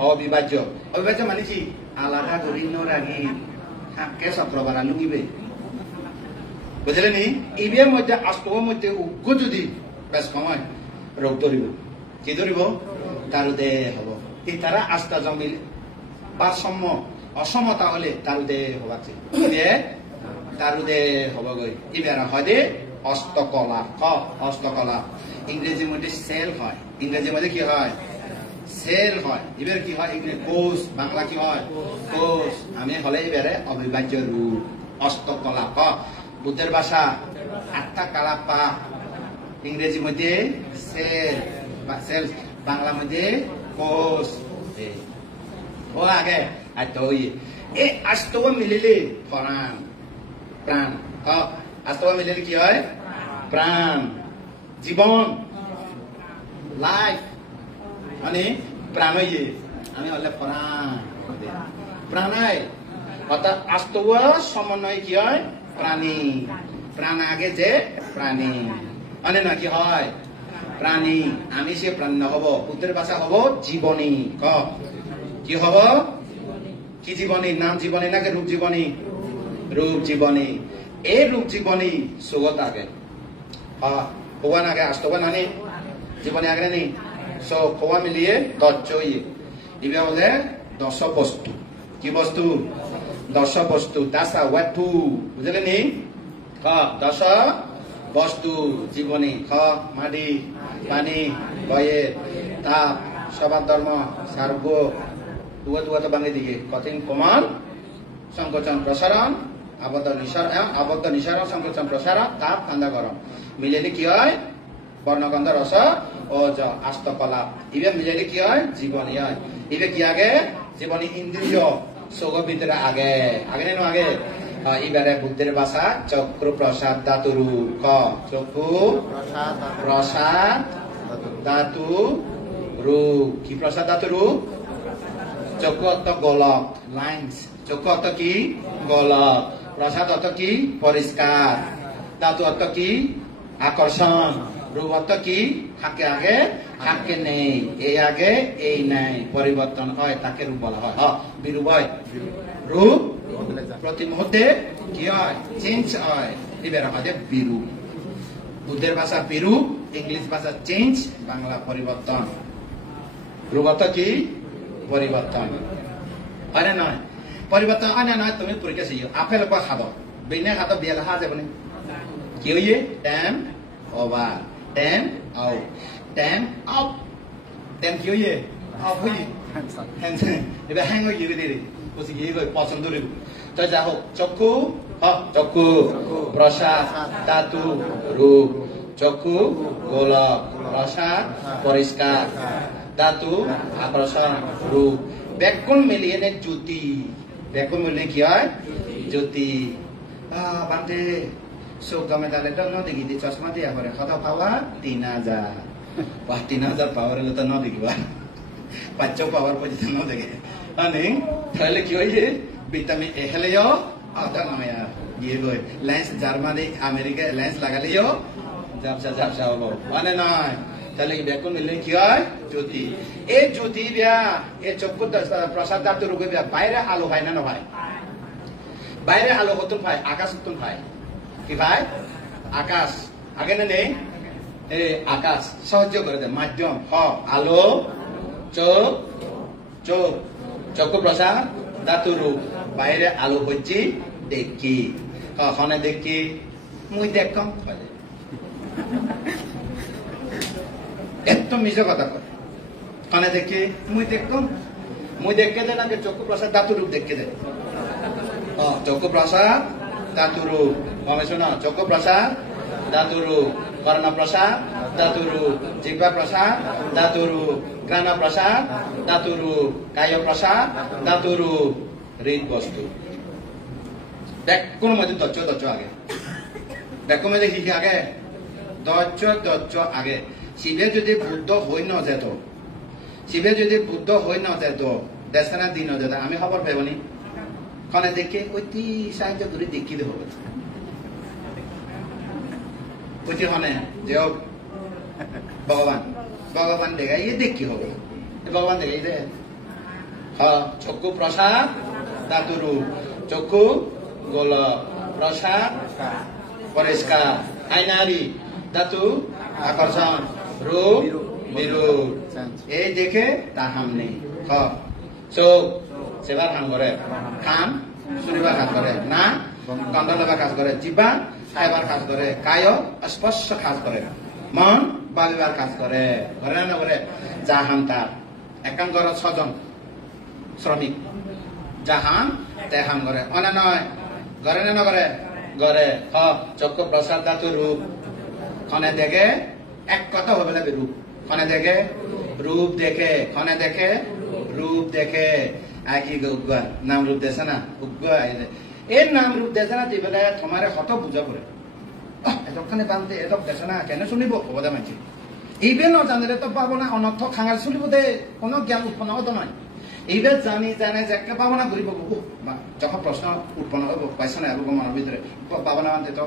অবিভাজ্য অবিভাজ্য মানে কি আলাদা করি নরাগি হাঁকে চক্রবারা লুকিবে বুঝলেন ইবির মধ্যে আস্তর মধ্যে উগ্র যদি বেশ সময় রোগ ধরিব কি ধরিব তারুদে হব এই তারা আস্থা জমিল ভারসাম্য অসমতা হলে তারুদে হবাছে তারুদে হবগৈ ইবেরা হয় দে হস্তকলা হস্তকলা ইংরেজির মধ্যে সেল হয় ইংরেজির মধ্যে কি হয় সেল হয় এবার কি হয় কোষ বাংলা কি হয় কোষ আমি হলে এবারে অবিভাজ্য রূপ হস্তকলা বুদ্ধের ভাষা আটটা কালা পা ইংরেজি মধ্যে সেল সেল বাংলা মধ্যে কোষ ও আগে এই আস্তব মিলিলে প্রাণ প্রাণ আস্তব মিলিলে কি হয় প্রাণ জীবন লাইফ মানে প্রাণ আমি হলে প্রাণ প্রাণায় অর্থাৎ আস্তব সমন্বয় কি হয় প্রাণী প্রাণ আগে যে প্রাণী মানে না কি হয় প্রাণী আমি সে প্রাণ হব বুদ্ধের ভাষা হব জীবনী কি হব কি জীবনী নাম জীবনী নাকি রূপ জীবনী রূপ জীবনী এই রূপ জীবনী সুগত আগে ভগবান আগে আস্তব নানি জীবনী আগে নেই খোয়া মিলিয়ে দশই ইবে হলে 10 বস্তু কি বস্তু 10 বস্তু দাসা ওয়াটু বুঝলেন নি 10 বস্তু জীবনী মাটি পানি বয়ে তাপ স্বভাব ধর্ম সার্গ দুয়াতে বাঙালি দিকে কঠিন কোমল সংকোচন প্রসারণ আবদ্ধ নিঃসরণ সংকোচন প্রসারণ তাপ ঠান্ডা গরম মিলেলে কি হয় বর্ণগন্ধ রস ও আস্তকলা ইবে মিলেলে কি হয় জীবনী হয় ইবে কি আগে জীবনী ইন্দ্রিয় সোগ ভিতরে আগে আগে নেন আগে এবারে বুদ্ধের ভাষা চক্র প্রসাদ ধাতু রূপ চক্ষু প্রসাদ ধাতু রূপ কি প্রসাদ ধাতু রূপ চক্ষু অর্থ গোলক লাইন্স চক্ষু অর্থ কি গোলক প্রসাদ অর্থ কি পরিষ্কার ধাতু অর্থ কি আকর্ষণ রূপ অর্থ কি থাকে আগে থাকে নেই এই আগে এই নাই পরিবর্তন হয় তাকে রূপ বলা হয় বিরূপ হয় রূপ প্রতি মুহূর্তে কি হয় চেঞ্জ হয় এবার হয় বিরূপ বুদ্ধের ভাষা বিরূপ ইংলিশ ভাষা চেঞ্জ বাংলা পরিবর্তন রূপ অর্থ কি পরিবর্তন হয় নয় পরিবর্তন হয় নয় তুমি পরীক্ষা চাইও আপেল খাদ বেনে খাদ বিয়াল খা যাবনে কি হইয়ে টাইম ওভার টেম আউট টেম আউট টেম কি হইয়ে আউট হইয়ে হ্যান্ড এবার হ্যাং হইয়ে গেলে বসে গিয়ে পছন্দ রে তো যা হোক চক্ষু চক্ষু প্রসাদ ধাতু রূপ চক্ষু গোলক প্রসাদ পরিষ্কার ধাতু আকর্ষণ রূপ ব্যাকুণ মিলিয়ে নে জ্যোতি ব্যাকুণ মিলিয়ে কি হয় জ্যোতি বান্ধে চোখ গমে তাহলে তো নদেখি দি চশমা দিয়া করে কত পাওয়া 3000 3000 পাওয়ার হলে তো নদেখিবা 500 পাওয়ার পর্যন্ত নদেখে মানে তাহলে কি হয়েছে ভিটামিন এ খেলেও আধা নামায়া গিয়ে গই লেন্স জার্মানি আমেরিকা লেন্স লাগালেও ঝাপসা হবো মানে নয় তাহলে ব্যাকুণ মিললে কি হয় জ্যোতি এই জ্যোতি বিয়া এই চক্ষু প্রসাদ ধাতু রূপে বিয়া বাইরে আলো হয় না ভাই বাইরে আলো হতুন ভাই আকাশ হতুন ভাই কি ভাই আকাশ আগে না নেই এই আকাশ সাহায্য করে দেয় মাধ্যম আলো চোখ চোখ চক্ষু প্রসাদ ধাতু রূপ বাইরে আলো হচ্ছে দেখি কখনো দেখি মুই দেখম এত মিশে কথা কয় কনে দেখি মুই দেখে দেন আগে চক্ষু প্রসাদ ধাতু রূপ দেখে দেন চক্ষু প্রসাদ ধাতু রূপ কমে শোনো চক্ষু প্রসাদ ধাতু রূপ কর্ণ প্রসাদ ধাতু রূপ জিহ্বা প্রসাদ ধাতু রূপ ঘ্রাণ প্রসাদ ধাতু রূপ কায় প্রসাদ ধাতু রূপ হৃদ বস্তু ব্যাকুণ মধ্যে দচ্ছ আগে ব্যাকুণ মধ্যে কি আগে দচ্ছ আগে শিবে যদি বুদ্ধ হই ন যেত শিবে যদি বুদ্ধ হই ন যেত দেশনা দিন যেত আমি খবর পাইবনি কনে দেখে অতি সাহায্য করে দেখি দেব অতি হনে যে ভগবান দেখা ইয়ে দেখি হবে ভগবান দেখা যে চক্ষু প্রসাদ ধাতু রূপ চক্ষু গোলক প্রসাদ পরিষ্কার আইনারি ধাতু আকর্ষণ রূপ বিরূপ এই দেখে তা হাম নেই চোখ সেবার কাম করে কান শুনিবার কাজ করে না গন্ধ লবার কাজ করে জিহ্বা খাইবার কাজ করে কায় স্পর্শ কাজ করে মন ভাবিবার কাজ করে ঘরে না করে যাহান তার একাম ঘর 6 জন শ্রমিক যাহান তেহান করে অনে নয় ঘরে না করে ঘরে চক্ষু প্রসাদ ধাতু রূপ খনে দেখে এক কথা হবে না রূপ খনে দেখে রূপ দেখে খনে দেখে রূপ দেখে আগে উগ্গা নাম রূপ দেশে না উগ্গা এই নাম রূপ দেশে না দিবেলে তোমারে কত বুঝা পড়ে এতখানে বান্ধে এত দেশে না কেন শুনিব হবদা মানছি এইবে নজানিলে তো পাবো না অনর্থ খাঙাল শুনিব দে কোনো জ্ঞান উৎপন্ন হতো নয় এইবে জানে যে একটা পাবো না ঘুরিব যখন প্রশ্ন উৎপন্ন হব পাইছে না এবং মনের ভিতরে পাবো না মানতে তো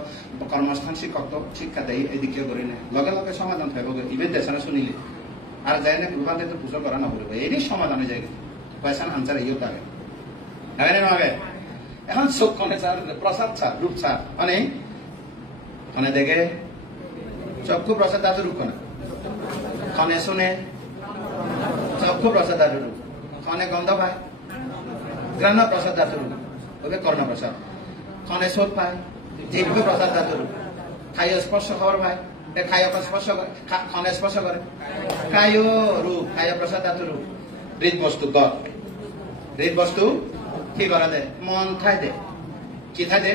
কর্মস্থান শিক্ষক তো শিক্ষা দেয় এদিকে করি না লগে লগে সমাধান থাকব ইবে দেশে না শুনিলে আর যাই না গ্রুপাতে তো পুজো করা না বলবো এরই সমাধান হয়ে যায় পাইছে না আনসার ইয়েও থাকে আগে না আগে এখন চোখ কনে স্যার প্রসাদ স্যার রূপ স্যার মানে কনে দেখে চক্ষু প্রসাদ ধাতু রূপ কনে কনে শুনে চক্ষু প্রসাদ ধাতু রূপ কনে গন্ধ পায় ঘ্রাণ প্রসাদ ধাতু রূপ ওকে কর্ণ প্রসাদ কনে শোধ পায় জিহ্বা প্রসাদ ধাতু রূপ খায় স্পর্শ খবর পায় খায় স্পর্শ করে কনে স্পর্শ করে কায় রূপ খায় প্রসাদ ধাতু রূপ হৃদ বস্তু গড় হৃদ বস্তু কি করা দে মন ঠাই দে কি ঠাই দে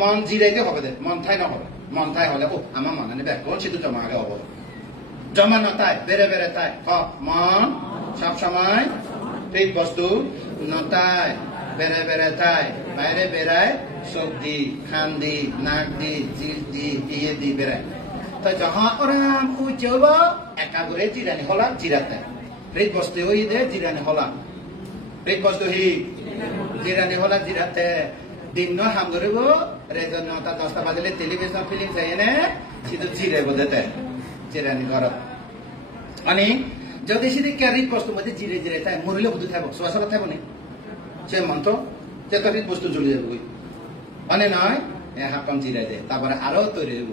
মন জিরাইতে হবে দে মন ঠাই নহবে মন ঠাই হলে আমার মনে নেবে কোন সিদ্ধ জমা আগে হব জমা নতাই বেড়ে বেড়ে তাই মন সব সময় হৃদ বস্তু নতাই বেড়ে বেড়ে তাই বাইরে বেড়ায় চোখ দি খান দি নাক দি জিল দি ইয়ে দি বেড়ায় তো যখন ওরাম উচব একা করে জিরানি হলা জিরাতে হৃদ বস্তু হই দে জিরানি হলা হৃদ বস্তু হি জিরানি হলা জিরাতে দিন হাম করিব রেজন 9টা 10টা বাজিলে টেলিভিশন ফিল্ম চাই নে শুধু জিরে বোধতে জিরানি ঘরত মানে যদি সেটি হৃদ বস্তু মধ্যে জিরে জিরে তাই মরিলে বুধ থাকব শোয়াশালা থাকব নি সে মন্ত্র যে তো হৃদ বস্তু জ্বলি যাব মানে নয় হাকাম জিরাই দে তারপরে আরো তৈরি হব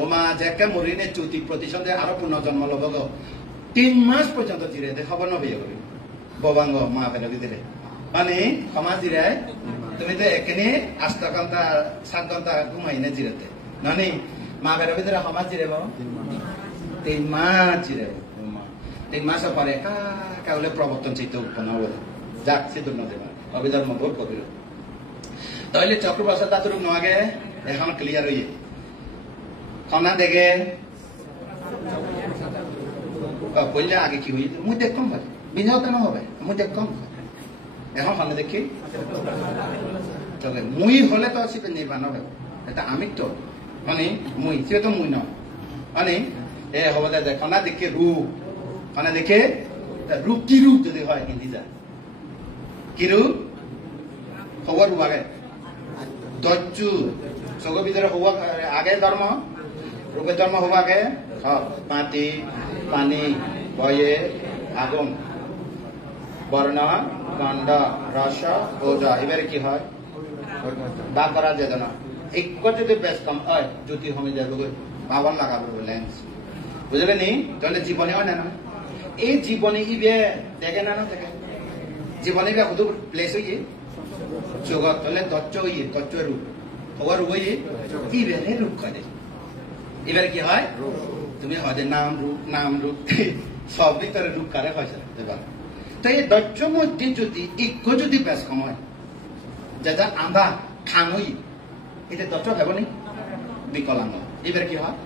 ওমা যে মরিনে 34% আরো পুনর্জন্ম লব 3 মাস পর্যন্ত জিরে দে খবর নবে ববাঙ্গ মা ফেলে দিলে মানে ক্ষমা জিরায় তুমি তো এখানে 8 ঘন্টা 7 ঘন্টা ঘুমাই না জিরাতে নানি মা বের ভিতরে সমাজ জিরেব 3 মাস জিরেব 3 মাস পরে একা হলে প্রবর্তন চিত্ত উৎপন্ন হবে যাক সিদ্ধ নদেবা অবিধর্ম ভোট কবির তাহলে চক্রপ্রসাদ তাতুর নগে এখন ক্লিয়ার হইয়ে খনা দেখে বললে আগে কি হই মুই দেখ কম ভাই বিনাও কেন হবে মুই দেখ কম এখন খনা দেখি তবে মুই হলে তো আসি নির্বাণ হবে এটা আমি তো মানে মুই সে তো মুই নয় মানে এ হবে দেখ খনা দেখে রূপ খনা দেখে রূপ কি রূপ যদি হয় হিন্দি যা কি রূপ খবর রূপ আগে দজ্জু সগর ভিতরে হওয়া আগে ধর্ম রূপের ধর্ম হওয়া আগে মাটি পানি বয়ে আগুন বর্ণ গন্ধ রস ওজ এবারে কি হয় বা করা যেত না এক যদি বেশ কম হয় জ্যোতি হমে যাবে বাবার লাগাবো লেন্স বুঝলেন নি তাহলে জীবনে হয় না এই জীবনে ইবে দেখে না দেখে জীবনে শুধু প্লেস হইয়ে জগৎ তাহলে দচ্চ হইয়ে দচ্চ রূপ হওয়ার রূপ হইয়ে ইবে রূপ করে এবার কি হয় তুমি হয় নাম রূপ সব ভিতরে রূপ কারে হয়েছে তো এই দৈর্য মধ্যে যদি ইজ্ঞ যদি বেশ কম হয় যেটা আন্ধা খানই এটা দৈর্য ভেবনি বিকলাঙ্গ এবার কি হয়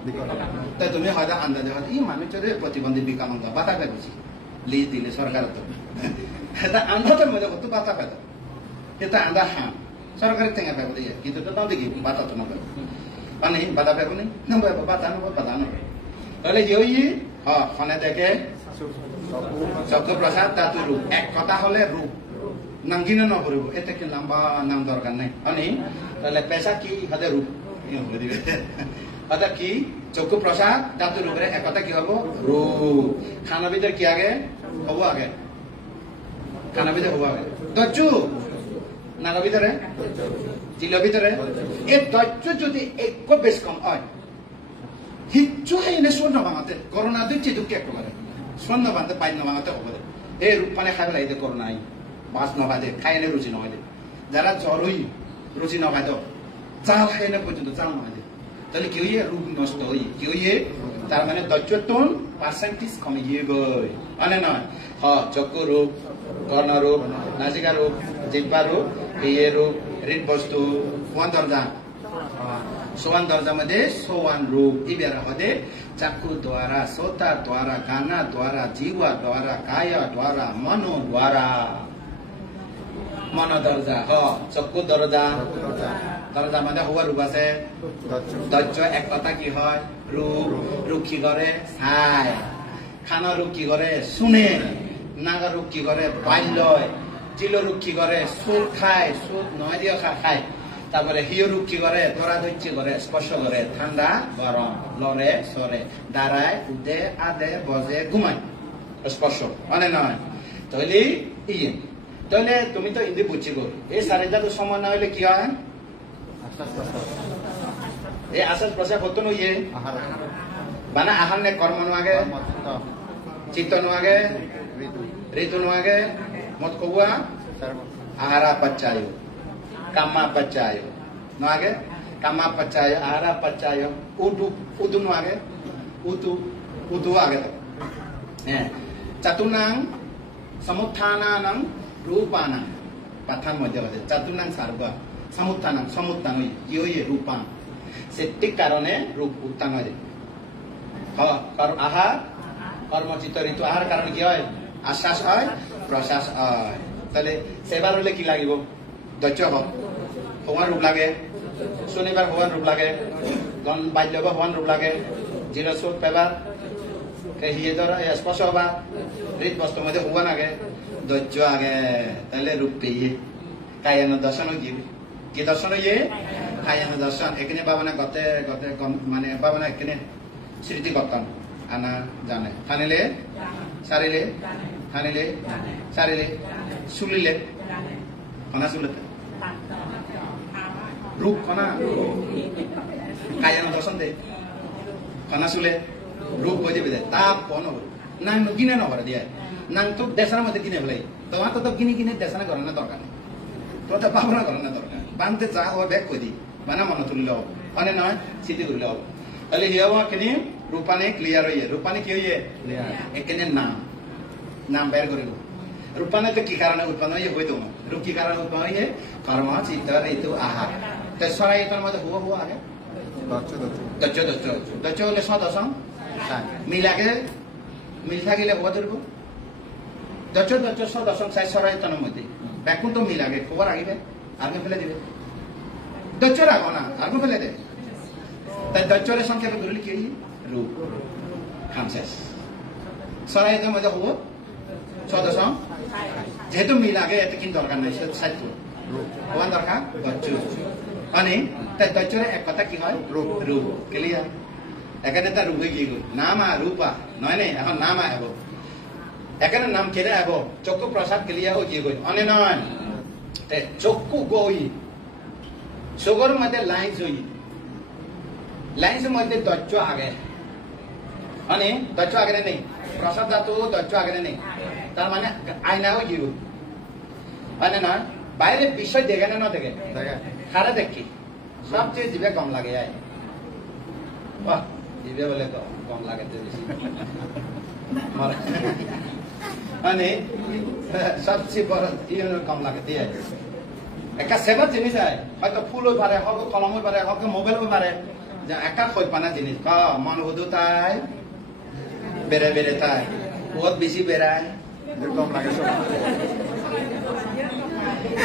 তাই তুমি হয়তো আন্দাজে হয় এই মানুষের প্রতিবন্ধী বিকলাঙ্গ বাতা পেয়েছি লিজ দিলে সরকার তো এটা আন্ধাতের মধ্যে কত বাতা পেত এটা আন্ধা হাম সরকারের টেঙা পেব দিয়ে কিন্তু তো দেখি বাতা তো নবে মানে বাধা পাবো নি নব বাধা নব বাধা নব তাহলে ইয়ে ফোনে দেখে চক্রপ্রসাদ তাতু রূপ এক কথা হলে রূপ নাঙ্গিনে নপরিব এতে কি লম্বা নাম দরকার নেই মানে তাহলে পেশা কি হাতে রূপ অর্থাৎ কি চক্ষুপ্রসাদ তাতু রূপের এক কথা কি হবো রূপ খানা ভিতরে কি আগে হবো আগে খানা ভিতরে হবো আগে দজ্জু নাগা ভিতরে জিল ভিতরে এই দৈর্য যদি এক বেশ কম হয় হিচ্ছু এনে স্বর্ণ ভাঙাতে করোনা দিচ্ছি দুঃখ একটু করে স্বর্ণ ভাঙতে পাইন ভাঙাতে হবে এই রূপ পানে খাই পেলাই করোনা মাছ নখাই দে খাই এনে রুচি নখাই দে যারা জ্বর হই রুচি নখাই দাও চাল খাই এনে পর্যন্ত চাল নখাই দে তাহলে কি হইয়ে রূপ নষ্ট হই কি হইয়ে তার মানে দৈর্যটন পার্সেন্টেজ কমে গিয়ে গই মানে নয় চক্ষু রূপ কর্ণ রূপ নাসিকা রূপ জিহ্বা রূপ এই রূপ হৃদ বস্তু सोवान दर्जा मध्ये सोवान रूप इबेर मध्ये चाकू द्वारा सोता द्वारा गाना द्वारा जीवा द्वारा काय द्वारा मनो द्वारा मन दर्जा चक्कू दर्जा दर्जा मध्ये हवा रूप আছে দৈর্য এক কথা কি হয় রূপ রূপ কি করে ছায় খানা রূপ কি করে শুনে নাগা রূপ কি করে বাল্যয় জিল রূপ কি করে সুর খায় সুর নয় দিয়ে খায় তারপরে হিয় রূপ কি করে ধরা ধৈর্য করে স্পর্শ করে ঠান্ডা গরম লড়ে সরে দাঁড়ায় উদে আদে বজে ঘুমায় স্পর্শ মানে নয় তাহলে ইয়ে তাহলে তুমি তো হিন্দি বুঝছি গো এই সারেটা তো সময় না হলে কি হয় এই আশ্বাস প্রশ্বাস হতো না ইয়ে মানে আহার নে কর্ম নাগে চিত্ত নাগে ঋতু নাগে মত কবুয়া আহারা পচ্চায় Kama pacayo, no age? Kama pacayo, ara pacayo, udu no age? Udu age to. Catunang samuthananang rupanang. Pathan model ade. Catunang sarva samuthanang yoye rupang. Setik karone rup utang ade. Kar ahar, karma citta ritu ahar karon ki hoy? Ashas hoy, prosas hoy. Tale sebar hole ki lagibo? দৈর্য হওয়ার রূপ লাগে শনিবার হওয়ার রূপ লাগে গণ বাল্য হওয়ার রূপ লাগে জিরো সুট পেবার হিয়ে ধর স্পর্শ হবা হৃদ বস্তু মধ্যে হওয়া লাগে দৈর্য আগে তাহলে রূপ পেয়ে কায়ান দর্শন কি দর্শন ইয়ে কায়ান দর্শন এখানে বাবানা গতে মানে বাবানা এখানে স্মৃতি করতাম আনা জানে থানিলে সারিলে থানিলে সারিলে শুলিলে কনা শুলতে রূপ কনা কায়ান দর্শন দে কনা শুলে রূপ গজে বেদে তাপ কোন নাং গিনে নবর দিয়া নাং তো দেশার মধ্যে গিনে ফেলাই তোমার তো গিনে দেশানা করনা দরকার তো তা ভাবনা করনা দরকার বানতে যা ও ব্যাক কই দি বানা মন তুলিল অনে নয় সিদ্ধি করিল তাহলে হিয়াওয়া কিনি রূপানে ক্লিয়ার হইয়ে রূপানে কি হইয়ে এখানে নাম নাম বের করিব রূপানে তো কি কারণে উৎপন্ন হইয়ে হইতো রূপ কি কারণে উৎপন্ন হইয়ে কর্ম চিত্ত ঋতু আহার তো সরাই এটার মধ্যে হুয়া হুয়া আগে দচ্চ দচ্চ দচ্চ হলে সদসং মিল আগে মিল থাকিলে হুয়া ধরব দচ্চ দচ্চ সদসং সাই সরাই এটার মধ্যে ব্যাকুন তো মিল আগে খবর আগিবে আগে ফেলে দিবে দচ্চ রাখো না আগে ফেলে দে তাই দচ্চরের সংক্ষেপে ধরলে কি রূপ খামশেষ সরাই এটার মধ্যে হবো সদসং যেহেতু মিল আগে এত কিন্তু দরকার নাই সাহিত্য হওয়ার দরকার দচ্চ মানে তাই দচ্চরে এক কথা কি হয় রূপ রূপ ক্লিয়ার এখানে তার রূপে কি নাম আর রূপা নয় নেই এখন নাম আব এখানে নাম কেটে আব চক্ষু প্রসাদ ক্লিয়ার ও কি গই অনে নয় চক্ষু গই চোখের মধ্যে লাইন জই লাইনের মধ্যে দচ্চ আগে মানে দচ্চ আগে নেই প্রসাদ ধাতু দচ্চ আগে নেই তার মানে আয়নাও কি মানে না বাইরে বিষয় দেখে না দেখে খারা দেখি সবচেয়ে জিভে কম লাগে বাহ জিভে বলে কম লাগে মানে সবচেয়ে বড় কম লাগে দিয়ে একটা সেবার জিনিস হয় হয়তো ফুল হয়ে পারে হক কলম হয়ে পারে হক মোবাইল হয়ে পারে একা খোঁজ পানা জিনিস মন হুদু তাই বেড়ে বেড়ে তাই বহুত বেশি বেড়ায় কম লাগে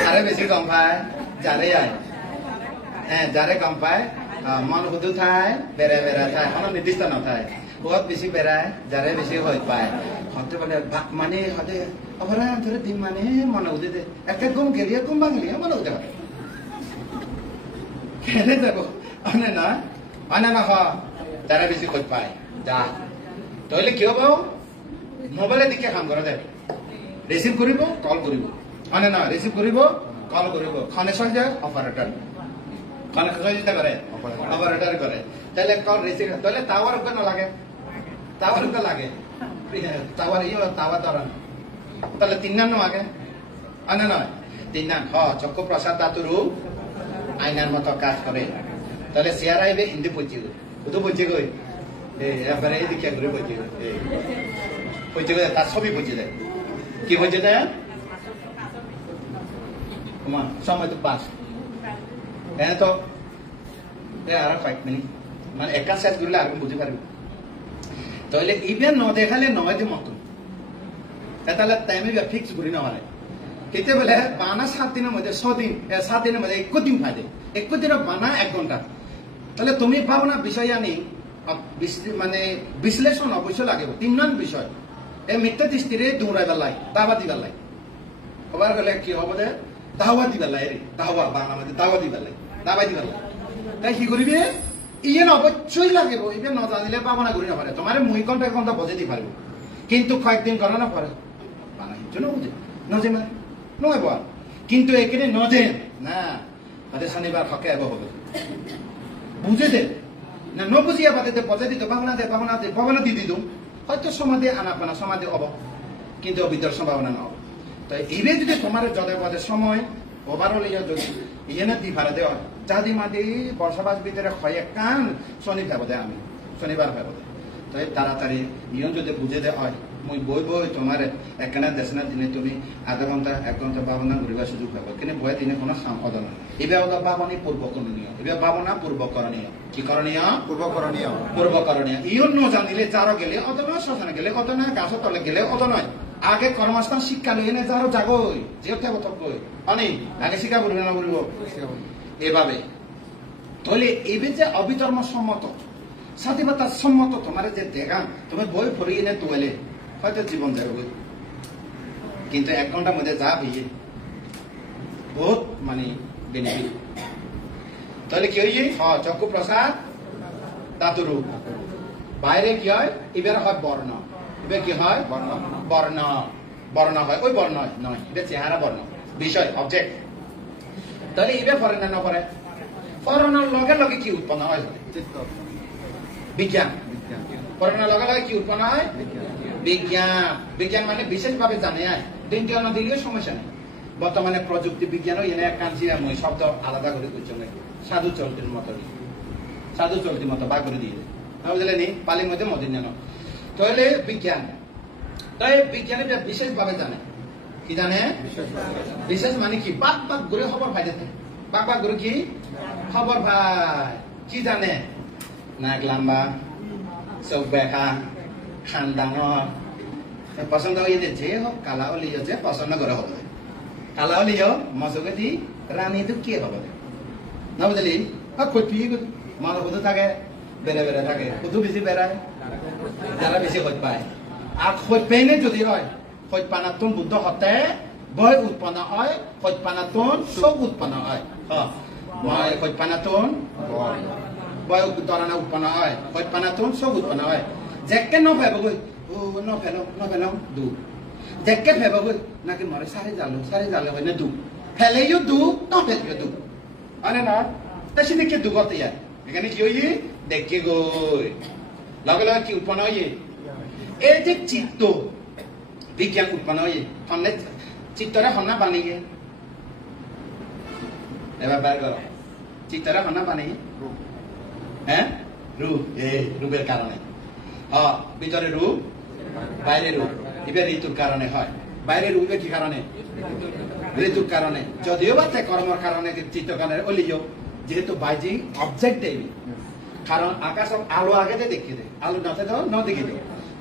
আরে বেশি কম পায় যারে আয় হ্যাঁ যারে কম পায় মন হুদু থায় বেড়ে বেড়া থায় কোনো নির্দিষ্ট নথায় বহুত বেশি বেড়ায় যারে বেশি হয়ে পায় হতে বলে মানে হতে অপরাধ ধরে দিন মানে মনে উদে দে একটা ঘুম গেলিয়ে ঘুম ভাঙলিয়ে মনে উদে হয় কেনে যাবো অনে না অনে না যারা বেশি খোঁজ পায় যা তাহলে কি হব মোবাইলের দিকে কাম করে দেবে রিসিভ করিব কল করিব অনে না রিসিভ করিব কল করিব খনে সহজে অপারেটর খনে সহযোগিতা করে অপারেটর করে তাহলে কল রিসিভ তাহলে টাওয়ার উপরে না লাগে টাওয়ার উপরে লাগে টাওয়ার টাওয়ার ধরান তাহলে তিন নাম আগে অনে নয় তিন নাম চক্ষু প্রসাদ ধাতুরু আইনার মতো কাজ করে তাহলে শেয়ার আইবে হিন্দি পৌঁছে গই শুধু পৌঁছে গই এবারে এই দিকে ঘুরে পৌঁছে গই পৌঁছে গই তার ছবি পৌঁছে দেয় কি পৌঁছে দেয় সময় তো পাস এনে তো আর কয়েক মিনিট মানে একা শেষ করলে আর বুঝতে পারবি তাহলে ইভেন ন দেখালে নয় দি মতো তাহলে টাইমে ফিক্স করি না মানে কেতে বলে বানা 7 দিনের মধ্যে 6 দিন 7 দিনের মধ্যে 1 দিন ফাইদে 1 দিনের বানা 1 ঘন্টা তাহলে তুমি পাবো না বিষয় আনি মানে বিশ্লেষণ অবশ্যই লাগে 3 নং বিষয় এই মিথ্যা দৃষ্টিরে দৌড়াইবার লাই দাবা দিবার লাই আবার গেলে কি হবে যে দাওয়া দিবার লাই রে দাওয়া বাংলা মধ্যে দাওয়া দিবার লাই দাবা দিবার লাই তাই কি করিবে ইয়ে অবশ্যই লাগিব ইবে ন জানিলে পাবো না করি না পারে তোমার মুই ঘন্টা 1 ঘন্টা বজে দি পারবো কিন্তু কয়েকদিন করা না পারে বানা জন্য বুঝে নজে মানে নয় বল কিন্তু এখানে নজে না আরে শনিবার হকে আব হবে বুঝে দে না ন বুঝিয়া বাদে বজে দিত ভাবনা দি দিদুম হয়তো সমাধি আনাপানা সমাধি হব কিন্তু অবিদ্যার সম্ভাবনা না হবে তো এইবে যদি তোমার যদে পদে সময় ওভারঅল যদি ইয়ে দি ভাড়া দেওয়া চাঁদি মাদি বর্ষাবাস ভিতরে হয় কান শনি ভেবদে আমি শনিবার ভেবদে তো তাড়াতাড়ি ইয়ে যদি বুঝে দেওয়া হয় মই বই তোমার একখানা দেশনা দিনে তুমি আধা ঘন্টা 1 ঘন্টা ভাবনা ঘুরিবার সুযোগ পাবো কিন্তু বই দিনে কোনো সাম্পদ নয় এবার হলো ভাবনী পূর্বকরণীয় এবার ভাবনা পূর্বকরণীয় কি করণীয় পূর্বকরণীয় ইয়ন ন জানিলে যারও গেলে অত নয় শ্মশানে গেলে অত নয় গাছের তলে গেলে অত নয় আগে কর্মস্থান শিক্ষা লই এনে যারও যাগই যেতে বতকই অনেক আগে শিক্ষা বলবে না বলবো এভাবে তাহলে এবে যে অবিধর্ম সম্মত স্বাধীনতার সম্মত তোমার যে দেখা তুমি বই পড়ি এনে তোলে হয়তো জীবন যাবে কিন্তু 1 ঘন্টার মধ্যে যা হইয়ে বহুত মানে বেনিফিট তাহলে কি হইয়ে চক্ষু প্রসাদ ধাতুরু বাইরে কি হয় এবার হয় বর্ণ এবার কি হয় বর্ণ হয় ওই বর্ণ নয় এটা চেহারা বর্ণ বিষয় অবজেক্ট তাহলে এবার পরে না পরে পড়ানোর লগে লগে কি উৎপন্ন হয় বিজ্ঞান পড়ানোর লগে লগে কি উৎপন্ন হয় বিজ্ঞান মানে বিশেষভাবে জানে দিনটি অন্য দিলেও সমস্যা নেই বর্তমানে প্রযুক্তি বিজ্ঞানও এনে এক কাঞ্চি শব্দ আলাদা করে সাধু চলতির মতো বা করে দিয়ে না বুঝলে নি পালির মধ্যে মদিনা তাহলে বিজ্ঞান তাই বিজ্ঞানী বিশেষভাবে জানে কি জানে বিশেষ মানে কি বাক বাক ঘুরে খবর ভাই যেতে বাক বাক ঘুরে কি খবর ভাই কি জানে নাক লম্বা চোখ বেকা খান ডাঙর পছন্দ হয়ে যে হোক কালা হলিও যে পছন্দ করে হবে কালা হলিও মজকে দি রানীটো কি হবে না বুঝলি ক্ষতি মানুষ শুধু থাকে বেড়ে বেড়ে থাকে শুধু বেশি বেড়ায় যারা বেশি খোঁজ পায় আর খোঁজ পেয়ে যদি হয় খোঁজ পানাতুন বুদ্ধ হতে বয় উৎপন্ন হয় খোঁজ পানাতুন চোখ উৎপন্ন হয় মই খোঁজ পানাতুন বয় তরানা উৎপন্ন হয় খোঁজ পানাতুন চোখ উৎপন্ন হয় যেকে নফেবগৈ নফেল দু যেকে ফেবগৈ নাকি মরে সারি জালে হয় না দু ফেলেও দু নফেলেও দু হয় না তাই সেদিকে দুগতে ইয়ার এখানে কি হই দেখে গই লগে লগে কি উৎপন্ন হই এই যে চিত্ত বিজ্ঞান উৎপন্ন হই হন্নে চিত্তরে হন্না বানিয়ে এবার বার কর চিত্তরে হন্না বানিয়ে হ্যাঁ রূপ রূপের কারণে ভিতরে রূপ বাইরে রূপ এবার ঋতুর কারণে হয় বাইরে রূপের কি কারণে ঋতুর কারণে যদিও বা কর্মর কারণে চিত্ত কারণে অলিও যেহেতু বাইজি অবজেক্ট দেবি কারণ আকাশ আলো আগে দেখি দে আলো নাতে তো ন দেখি দে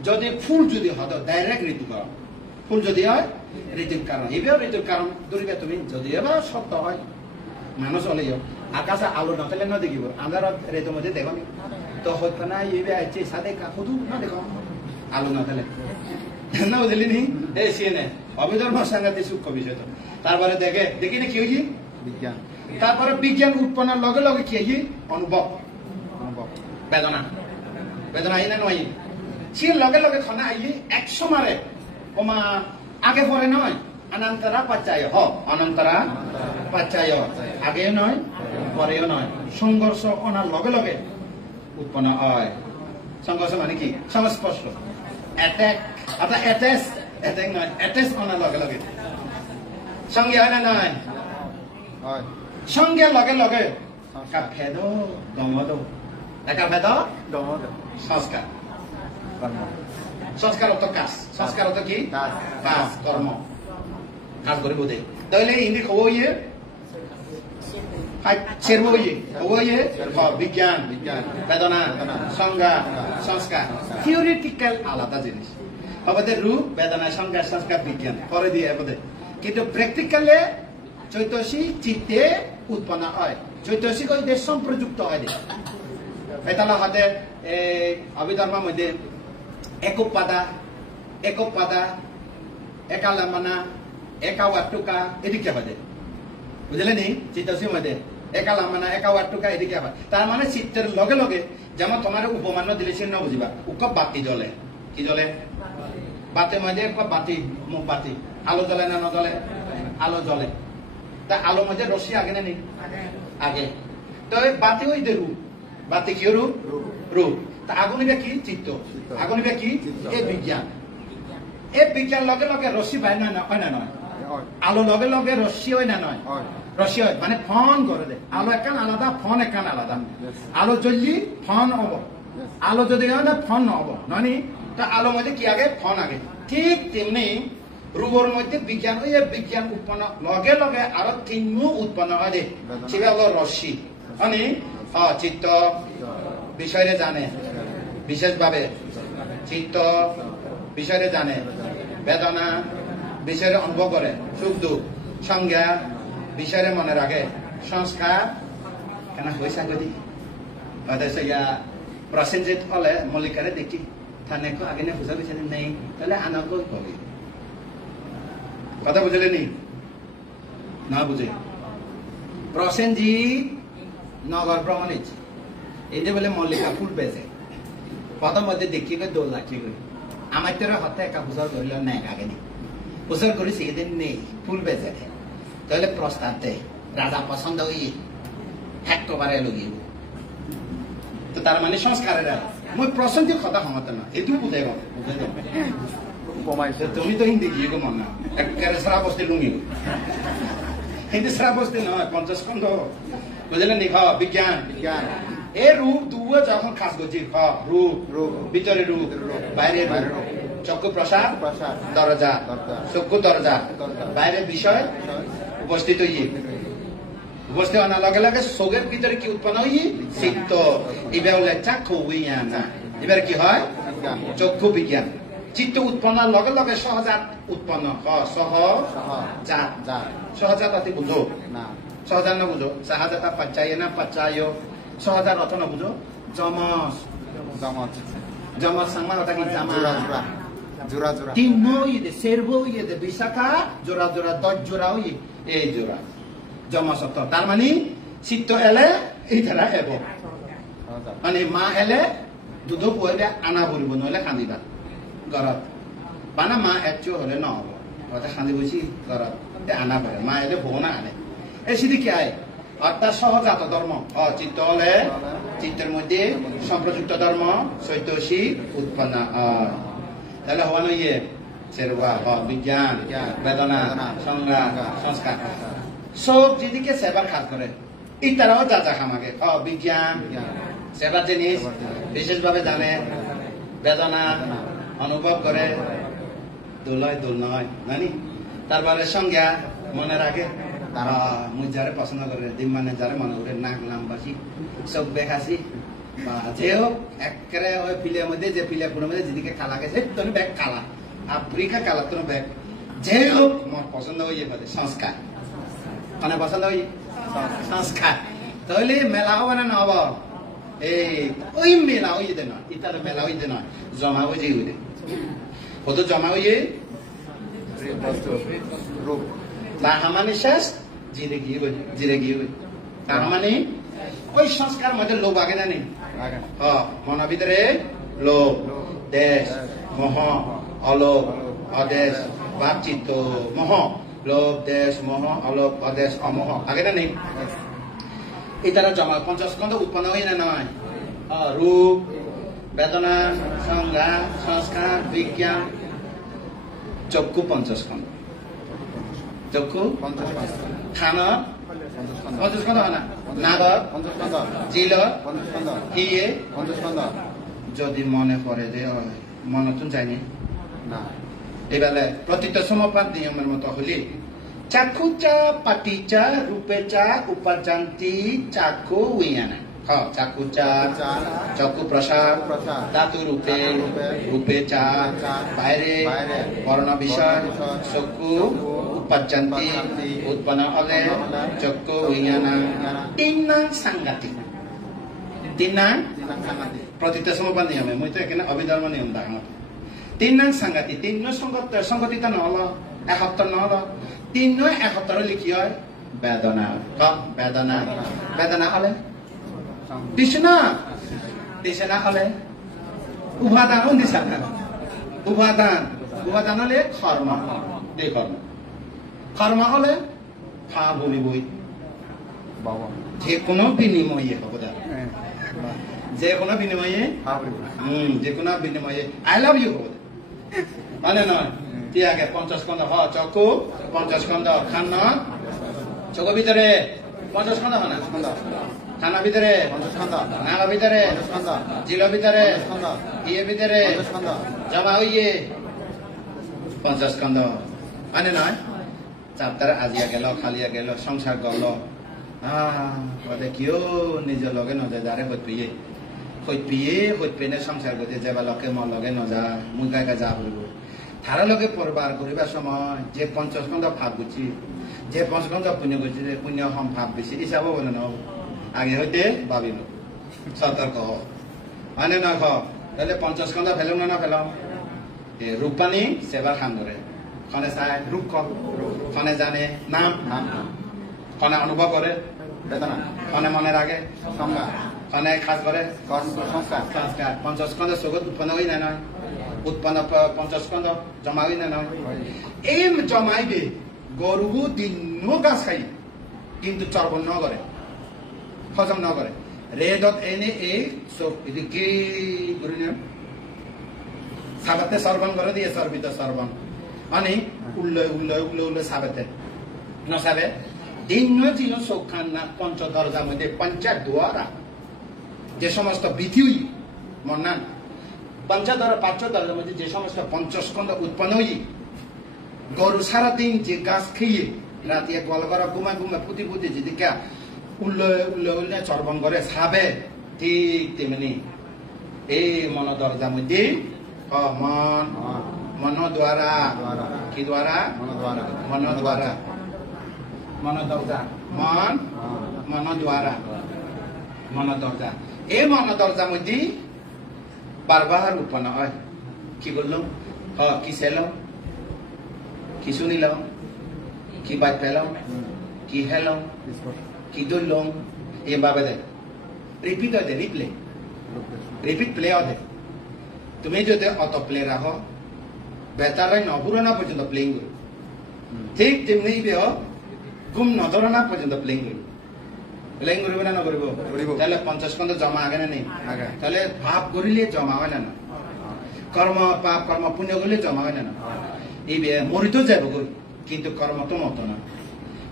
যদি ফুল যদি হয় ডাইরেক্ট ঋতু কারণ ফুল যদি হয় ঋতুর কারণ এবার ঋতুর কারণ ধরিবে তুমি যদিও বা সত্য হয় মানুষ অলিও আকাশে আলো নাথালে ন দেখিব আমরা ঋতুর মধ্যে দেখো তো হয়তো না এবার আছে সাদে শুধু না দেখো আলো নাথালে না বুঝলি নি এই সিএনএ অভিধর্ম সাংঘাতিক সূক্ষ্ম বিষয় তো তারপরে দেখি না কি হয়েছি বিজ্ঞান তারপরে বিজ্ঞান উৎপন্নের লগে লগে কি হয়েছি অনুভব বেদনা বেদনা আই না নয় সে লগে লগে খানা আই একশো মারে কমা আগে পরে নয় অনন্তরা পাচ্যায় অনন্তরা পাচ্যায় আগে নয় পরেও নয় সংঘর্ষ অনার লগে লগে উৎপন্ন হয় সংঘর্ষ মানে কি সংস্পর্শ অ্যাটাক অর্থাৎ অ্যাটাক নয় অ্যাটাচ অনার লগে লগে সঙ্গে হয় না নয় সঙ্গে লগে লগে ভেদ দমদ একা ভেদ দমদ সংস্কার সংস্কার অর্থ কাজ সংস্কার অর্থ কি কাজ কর্ম কাজ করে বোধে তাহলে হিন্দি খবর ইয়ে ছেড়ব ইয়ে খবর ইয়ে বিজ্ঞান বেদনা সংজ্ঞা সংস্কার থিওরিটিক্যাল আলাদা জিনিস হবে রূপ বেদনা সংজ্ঞা সংস্কার বিজ্ঞান পরে দিয়ে বোধে কিন্তু প্র্যাকটিক্যালে চৈতসী চিত্তে উৎপন্ন হয় চৈতসী কইতে সম্প্রযুক্ত হয় এটা হাতে অভিধর্মের মধ্যে একক পাদা একা লামানা একা ওয়াটুকা এদিকে বাদে বুঝলে নি চিত্তসীর মধ্যে একা লামানা একা ওয়াটুকা এদিকে আবার তার মানে চিত্তের লগে লগে যেমন তোমার উপমান্য দিলে সে ন বুঝিবা উক বাতি জ্বলে কি জ্বলে বাতির মধ্যে বাতি মুখ বাতি আলো জ্বলে না নজ্বলে আলো জ্বলে তা আলো মধ্যে রশ্মি আগে না নেই আগে তো বাতি ওই দে রূপ বাতি কি রূপ রূপ তা আগুনিবে কি চিত্ত আগুনিবে কি এই বিজ্ঞান লগে লগে রশ্মি পায় না হয় না নয় আলো লগে লগে রশ্মি হয় না নয় রশ্মি হয় মানে ফোন করে দে আলো একান আলাদা ফোন একান আলাদা আলো জ্বললি ফোন হব আলো যদি হয় না ফোন নহব নয় তা আলো মধ্যে কি আগে ফোন আগে ঠিক তেমনি রূপর মধ্যে বিজ্ঞান ওই বিজ্ঞান উৎপন্ন লগে লগে আরো তিনমু উৎপন্ন হয় দে সেটা হলো রশ্মি মানে চিত্ত বিষয়ে জানে বিশেষভাবে চিত্ত বিষয়ে জানে বেদনা বিষয়ে অনুভব করে সুখ দুঃখ সংজ্ঞা বিষয়ে মনে রাখে সংস্কার কেন হয়েছে গদি প্রসেনজিৎ হলে মল্লিকারে দেখি থানে আগে বুঝা গেছে নেই তাহলে আনকো কবি কথা বুঝলে নি না বুঝে প্রসেনজিৎ নগর ভ্রমণে এই যে বলে মল্লিকা ফুল বেজে প্রথম মধ্যে দেখি গিয়ে দোল লাগলি গই আমার তোর হাতে একা বুঝার ধরল নাই আগে নি বুঝার করি সেদিন নেই ফুল বেজে তাহলে প্রস্তাব দেয় রাজা পছন্দ হই হ্যাক কবারে লগি তো তার মানে সংস্কারের মই প্রসেনজিৎ কথা ক্ষমতা না এইটো বুঝাই বুঝাই তুমি তো হিন্দি গিয়ে মন না একেবারে সারা বস্তি লুঙ্গি হিন্দি সারা বস্তি নয় 50 খন্ড বুঝলেন নি বিজ্ঞান এই রূপ দুয়ে যখন কাজ করছি রূপ ভিতরে রূপ বাইরে রূপ চক্ষু প্রসাদ দরজা চক্ষু দরজা বাইরে বিষয় উপস্থিত হইয়ে উপস্থিত হওয়ার লগে লগে চোখের ভিতরে কি উৎপন্ন হইয়ে চিত্ত এবার হলে চাক্ষু বিজ্ঞান না এবার কি হয় চক্ষু বিজ্ঞান চিত্ত উৎপন্নের লগে লগে সহজাত উৎপন্ন সহজাত অতি বুঝো সহজাত না বুঝো সহজাত পাচ্চায় না পাচ্চায় সহজাত অর্থ না বুঝো জমস জমস সাংমা কথা কি জামা জোড়া তিন ইয়ে সেরব ইয়ে বিশাখা জোড়া জোড়া 10 জোড়া ইয়ে এই জোড়া জমস অর্থ তার মানে চিত্ত এলে এই ধারা এব মানে মা এলে দুধ পুয়াবে আনা বলব নহলে কান্দিবা ঘৰত বানা মা একচুয়াল হলে নহব কথা খান্দি বসি ঘৰত আনা পারে মা এলে বউ না আনে এই সিদ্ধি কি আয় অর্থাৎ সহজাত ধর্ম চিত্ত হলে চিত্তের মধ্যে সম্প্রযুক্ত ধর্ম চৈতসী উৎপন্ন তাহলে হওয়ানো ইয়ে সেরবা বিজ্ঞান বেদনা সংজ্ঞা সংস্কার সব যেদিকে সেবার কাজ করে ইতারাও যা যা খামাকে বিজ্ঞান সেবার জিনিস বিশেষভাবে জানে বেদনা অনুভব করে দোলয় দোল নয় জানি তারপরে সংজ্ঞা মনে রাখে মুই যারে পছন্দ করে দিন মানে যারে মনে করে নাক নামবাসী সব বেখাসি যে হোক একেবারে ওই পিলের মধ্যে যে পিলের মধ্যে যেদিকে কালা গেছে তোর ব্যাগ কালা আফ্রিকা কালা তোর ব্যাগ যে হোক আমার পছন্দ হয়ে বলে সংস্কার মানে পছন্দ হই সংস্কার তাহলে মেলা হবে না হব এই ওই মেলা হইতে নয় ইতার মেলা হইতে নয় জমা হয়ে যাই হইতে কত জমা হয়ে তাহামানি শেষ জিরে গিয়ে তাহামানি ওই সংস্কার মধ্যে লোভ আগে না নেই মনের ভিতরে লোভ দেশ মোহ অলোভ অদেশ ভাব চিত্ত মোহ লোভ দেশ মোহ অলোভ অদেশ অমোহ আগে না নেই এই তারা জমা 50 স্কন্ধ উৎপন্ন হই না নয় রূপ বেদনা সংজ্ঞা সংস্কার বিজ্ঞান চক্ষু 50 স্কন্ধ চক্ষু 50 খানা 50 স্কন্ধ হয় না নাগর 50 স্কন্ধ জিল 50 স্কন্ধ হিয়ে 50 স্কন্ধ যদি মনে পড়ে যে মনে তো যায়নি না এবেলে প্রতিটা সমপাত নিয়মের মতো হলি চাক্ষুচা পাটিচা রূপেচা উপাজান্তি চাক্ষু উইয়ানা চাক্ষুচা চক্ষু প্রসাদ ধাতু রূপে রূপেচা বাইরে বর্ণ বিষয় চক্ষু উপাজান্তি উৎপন্ন হলে চক্ষু উইয়ানা তিন নাম সাংঘাতিক তিন নাম প্রতিটা সমপাত নিয়মে মই তো এখানে অভিধর্ম নিয়ম দেখা তিন নাম সাংঘাতিক তিন সংগঠিত নহল একত্র নহল তিন নয় একত্র লিখি হয় বেদনা বেদনা বেদনা হলে দিশনা দিশনা হলে উপাদান দিশা উপাদান হলে কর্ম দুই কর্ম কর্ম হলে ফা বলিবই যে কোনো বিনিময়ে হব যে কোনো বিনিময়ে যে কোনো বিনিময়ে আই লাভ ইউ হব মানে নয় তিয়াগে 50 স্কন্ধ চক্ষু 50 স্কন্ধ খানা চক্ষু ভিতরে 50 স্কন্ধ হয় না খানা ভিতরে 50 স্কন্ধ নাগা ভিতরে 50 স্কন্ধ জিল ভিতরে 50 স্কন্ধ ইয়ে ভিতরে 50 স্কন্ধ জমা হইয়ে 50 স্কন্ধ মানে নয় চাপতারে আজিয়া গেল খালিয়া গেল সংসার গল বলে কিয় নিজের লগে নজায় যারে হইপিয়ে সংসার করতে যাবা লকে মন লগে নজা মুই গায়ে যা বলব তারা লগে পরবার করিবার সময় যে 50 স্কন্ধ ভাব বুঝছি যে 5 স্কন্ধ পুণ্য করছি পুণ্য হম ভাব বেশি হিসাব বলে ন আগে হইতে ভাবিল সতর্ক হ মানে না তাহলে 50 স্কন্ধ ফেলাম না ফেলাম রূপানি সেবার খান ধরে খনে চায় রূপ খনে জানে নাম খনে অনুভব করে বেদনা খনে মনে রাখে সংজ্ঞা খনে খাস করে সংস্কার 50 স্কন্ধ জগৎ উৎপন্ন হই না নয় উৎপন্ন 50 স্কন্ধ জমা হই না নয় এই জমাইবে গরু দিন গাছ খাই কিন্তু চর্বণ ন করে হজম ন করে রেদত এনে এই সব এদিকে করে নিয়ে সাবাতে সর্বণ করে দিয়ে সর্বিত সর্বণ মানে উল্লয় সাবাতে নসাবে দিন দিন চোখ খান না পঞ্চ দরজার মধ্যে পঞ্চায়েত দুয়ারা যে সমস্ত বিধি মন্নান পঞ্চদর পাঁচদরের মধ্যে যে সমস্ত পঞ্চস্কন্ধ উৎপন্ন হই গরু সারাদিন যে গাছ খেয়ে রাতে গল করা ঘুমায় ঘুমায় পুঁতি পুঁতি যেদিকে উল্লে চর্বণ করে সাবে ঠিক তেমনি এই মন দরজা মধ্যে মন মন দ্বারা কি দ্বারা মন দ্বারা মন দরজা মন দ্বারা মন দরজা এই মন দরজা মধ্যে বারবার উৎপন্ন হয় কি করলাম কি চাইলাম কি শুনিলাম কি বাদ পেলাম কি হেলাম কি ধরলাম এইভাবে দেয় রিপিট হয় রিপিট প্লে হয় তুমি যদি অত প্লে রাখো বেতারাই নপুরো না পর্যন্ত প্লেইং করি ঠিক তেমনি ঘুম নধর না পর্যন্ত প্লেইং করি প্লেইং করব না নকরিব তাহলে 50 খন্ড জমা আগে না নেই তাহলে পাপ করিলে জমা হয় না কর্ম পাপ কর্ম পুণ্য করলে জমা হয় না এই মরিত যাব কিন্তু কর্ম তো মত না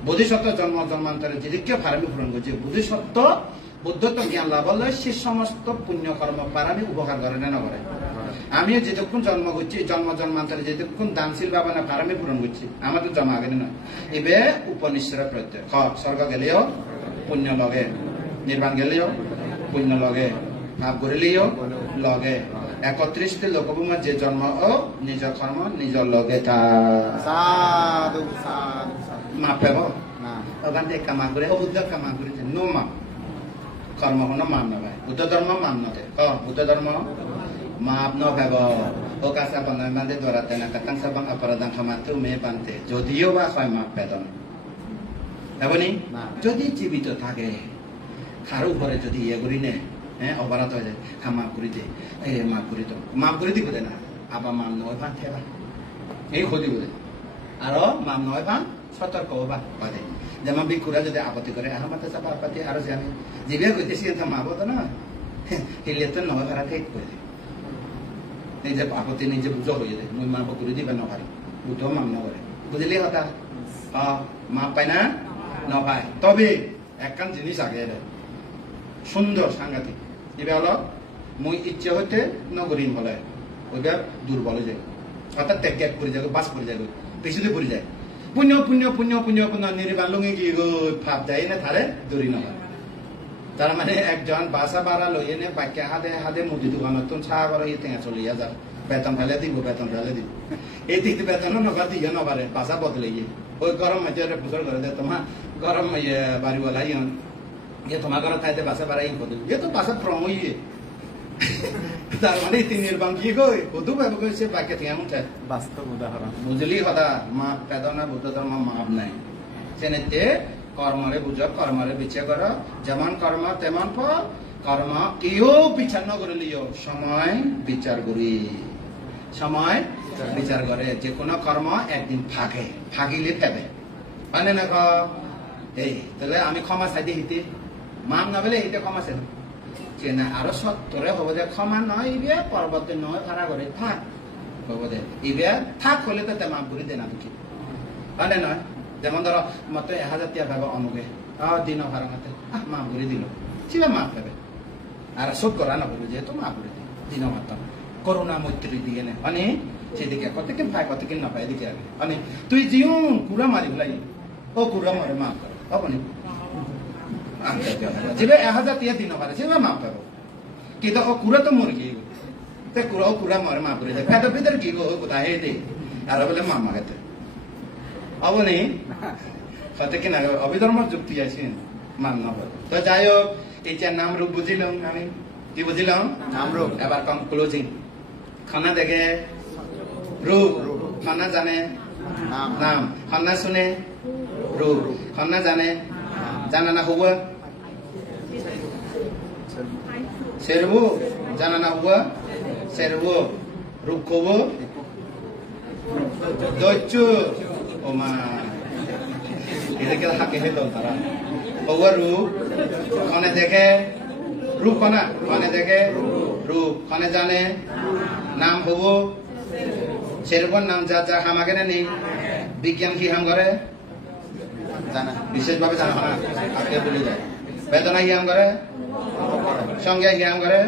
বোধিসত্ত্ব জন্ম জন্মান্তরে যেদিকে ফারামি পূরণ করছে বোধিসত্ত্ব বুদ্ধত্ব জ্ঞান লাভ হলে সে সমস্ত পুণ্য কর্ম পারামি উপকার করে না করে আমিও যেতক্ষণ জন্ম করছি জন্ম জন্মান্তরে যেতক্ষণ দানশীল বাবা না ফারামি পূরণ করছি আমার তো জমা আগে না এবে উপনিশ্বর প্রত্যয় স্বর্গ গেলেও পুণ্য লগে নির্বাণ গেলেও পুণ্য লগে ভাব করিলেও লগে 31টি লোকভূমা যে জন্ম ও নিজ কর্ম নিজ লগে তা মাপ পাব ওখান থেকে কামা করে ও বুদ্ধ কামা করেছে নো মাপ কর্ম কোনো মাপ নভাই বুদ্ধ ধর্ম মাপ নথে বুদ্ধ ধর্ম মাপ নভাব ও কাঁচা বনাই বান্ধে ধরাতে না কাতাং সাবাং অপরাধান ক্ষমাতেও মেয়ে বান্ধে যদিও বা হয় মাপ পেদন এমনি যদি জীবিত থাকে কারো ঘরে যদি ইয়ে করি নে হ্যাঁ অপরাধ হয়ে যায় মাপ করে দে মাপ করে তো মাপ করে দিব না আবার মাপ নয় ভান থেবা এই ক্ষতি বোধে আরো মাপ নয় ভান সতর্ক হবা বাদে যেমন বিকুরা যদি আপত্তি করে মাথা চাপা আপত্তি আরো জানি জিবে কইতেছি মাপ তো না হিলে তো নয় ভাড়া ঠিক করে দে নিজে আপত্তি নিজে বুঝো হয়ে যায় মুই মাপ করে দিবে নপারি বুঝো মাপ নকরে বুঝলি হতা মাপ পাই না নপায় তবে একখান জিনিস আগে সুন্দর সাংঘাতিক এবার হলো মুই ইচ্ছে হইতে নগরীন বলে ওইটা দুর্বল হয়ে যায় অর্থাৎ ত্যাগ করে যাবে বাস করে যাবে পিছনে পড়ে যায় পুণ্য পুণ্য পুণ্য পুণ্য পুণ্য নির্বাণ লুঙে গিয়ে ভাব যায় না তারে দৌড়ি নয় তার মানে একজন বাসা বাড়া লইয়ে নে বাক্যা হাতে হাতে মুদি দোকানত তো চা করে টেঙা চলিয়া যাও বেতন ফেলে দিব এই দিকে বেতন নগর দিয়ে নবারে বাসা বদলে গিয়ে ওই গরম মাঝে পুজোর করে দে তোমার গরম বাড়িওয়ালা ইয়ে তোমার ঘর থাইতে বাসা বাড়াই কত ইয়ে তো বাসা প্রম ইয়ে তার মানে তিনি নির্বাণ কি গই কদু ভাবে কইছে বাক্যা টেঙা মুঠে বাস্তব উদাহরণ বুঝলি কথা মাপ পেদনা বুদ্ধ ধর্ম মাপ নাই সেনেতে কর্মরে বুঝ কর্মরে বিচার কর যেমন কর্ম তেমন ফল কর্ম কেউ বিচার ন করিলিও সময় বিচার করি সময় বিচার করে যে কোনো কর্ম একদিন ফাঁকিলে ফেবে মানে না এই তাহলে আমি ক্ষমা চাইতে হিতে মান না বলে হিতে ক্ষমা চাই না আরো সত্তরে হব যে ক্ষমা নয় ইবে পরবর্তী নয় ভাড়া করে থাক হব দে ইবে থাক হলে তো মাপ করে দে না দেখি মানে নয় যেমন ধরো মতো 1000 টাকা পাবো অনুগে দিন ভাড়া মাতে মাপ করে দিল সেটা মাপ পাবে আর শোধ করা না বলবে যেহেতু মাপ করে দিন মাত্র করুণা মৈত্রী দিকে নে মানে সেদিকে কতকে পায় কতকে না পায় এদিকে আগে মানে তুই জিও কুড়া মারি বলাই ও কুড়া মারে মাপ করে হবনি যেবে 1000 টাকা দিন পারে সেবা মাপ পাবো কিন্তু ও কুড়া তো মরে গিয়ে তে কুড়া ও কুড়া মারে মাপ করে দেয় পেট ভিতরে কি গো কোথায় হে দে আর বলে মাপ মাগাতে হবনি কতকে না অবিধর্ম যুক্তি আছে মান না তো যাই হোক এটার নাম রূপ বুঝিলাম আমি কি বুঝিলাম নাম রূপ এবার ক্লোজিং খানা দেখে রূপ খানা জানে নাম খানা শুনে রূপ খানা জানে জানা না হুয়া সেরবু জানা না হুয়া সেরবু রূপ কবু দৈচ্ছু ও মা এদিকে হাকে হেতো তারা হুয়া রূপ খানে দেখে রূপ খানা খানে দেখে রূপ খানে জানে নাম হব সেরকম নাম যা যা হামাকে নেই বিজ্ঞান কি হাম করে জানা বিশেষভাবে জানা না আগে বলে যায় বেদনা কি হাম করে সংজ্ঞা জ্ঞান করে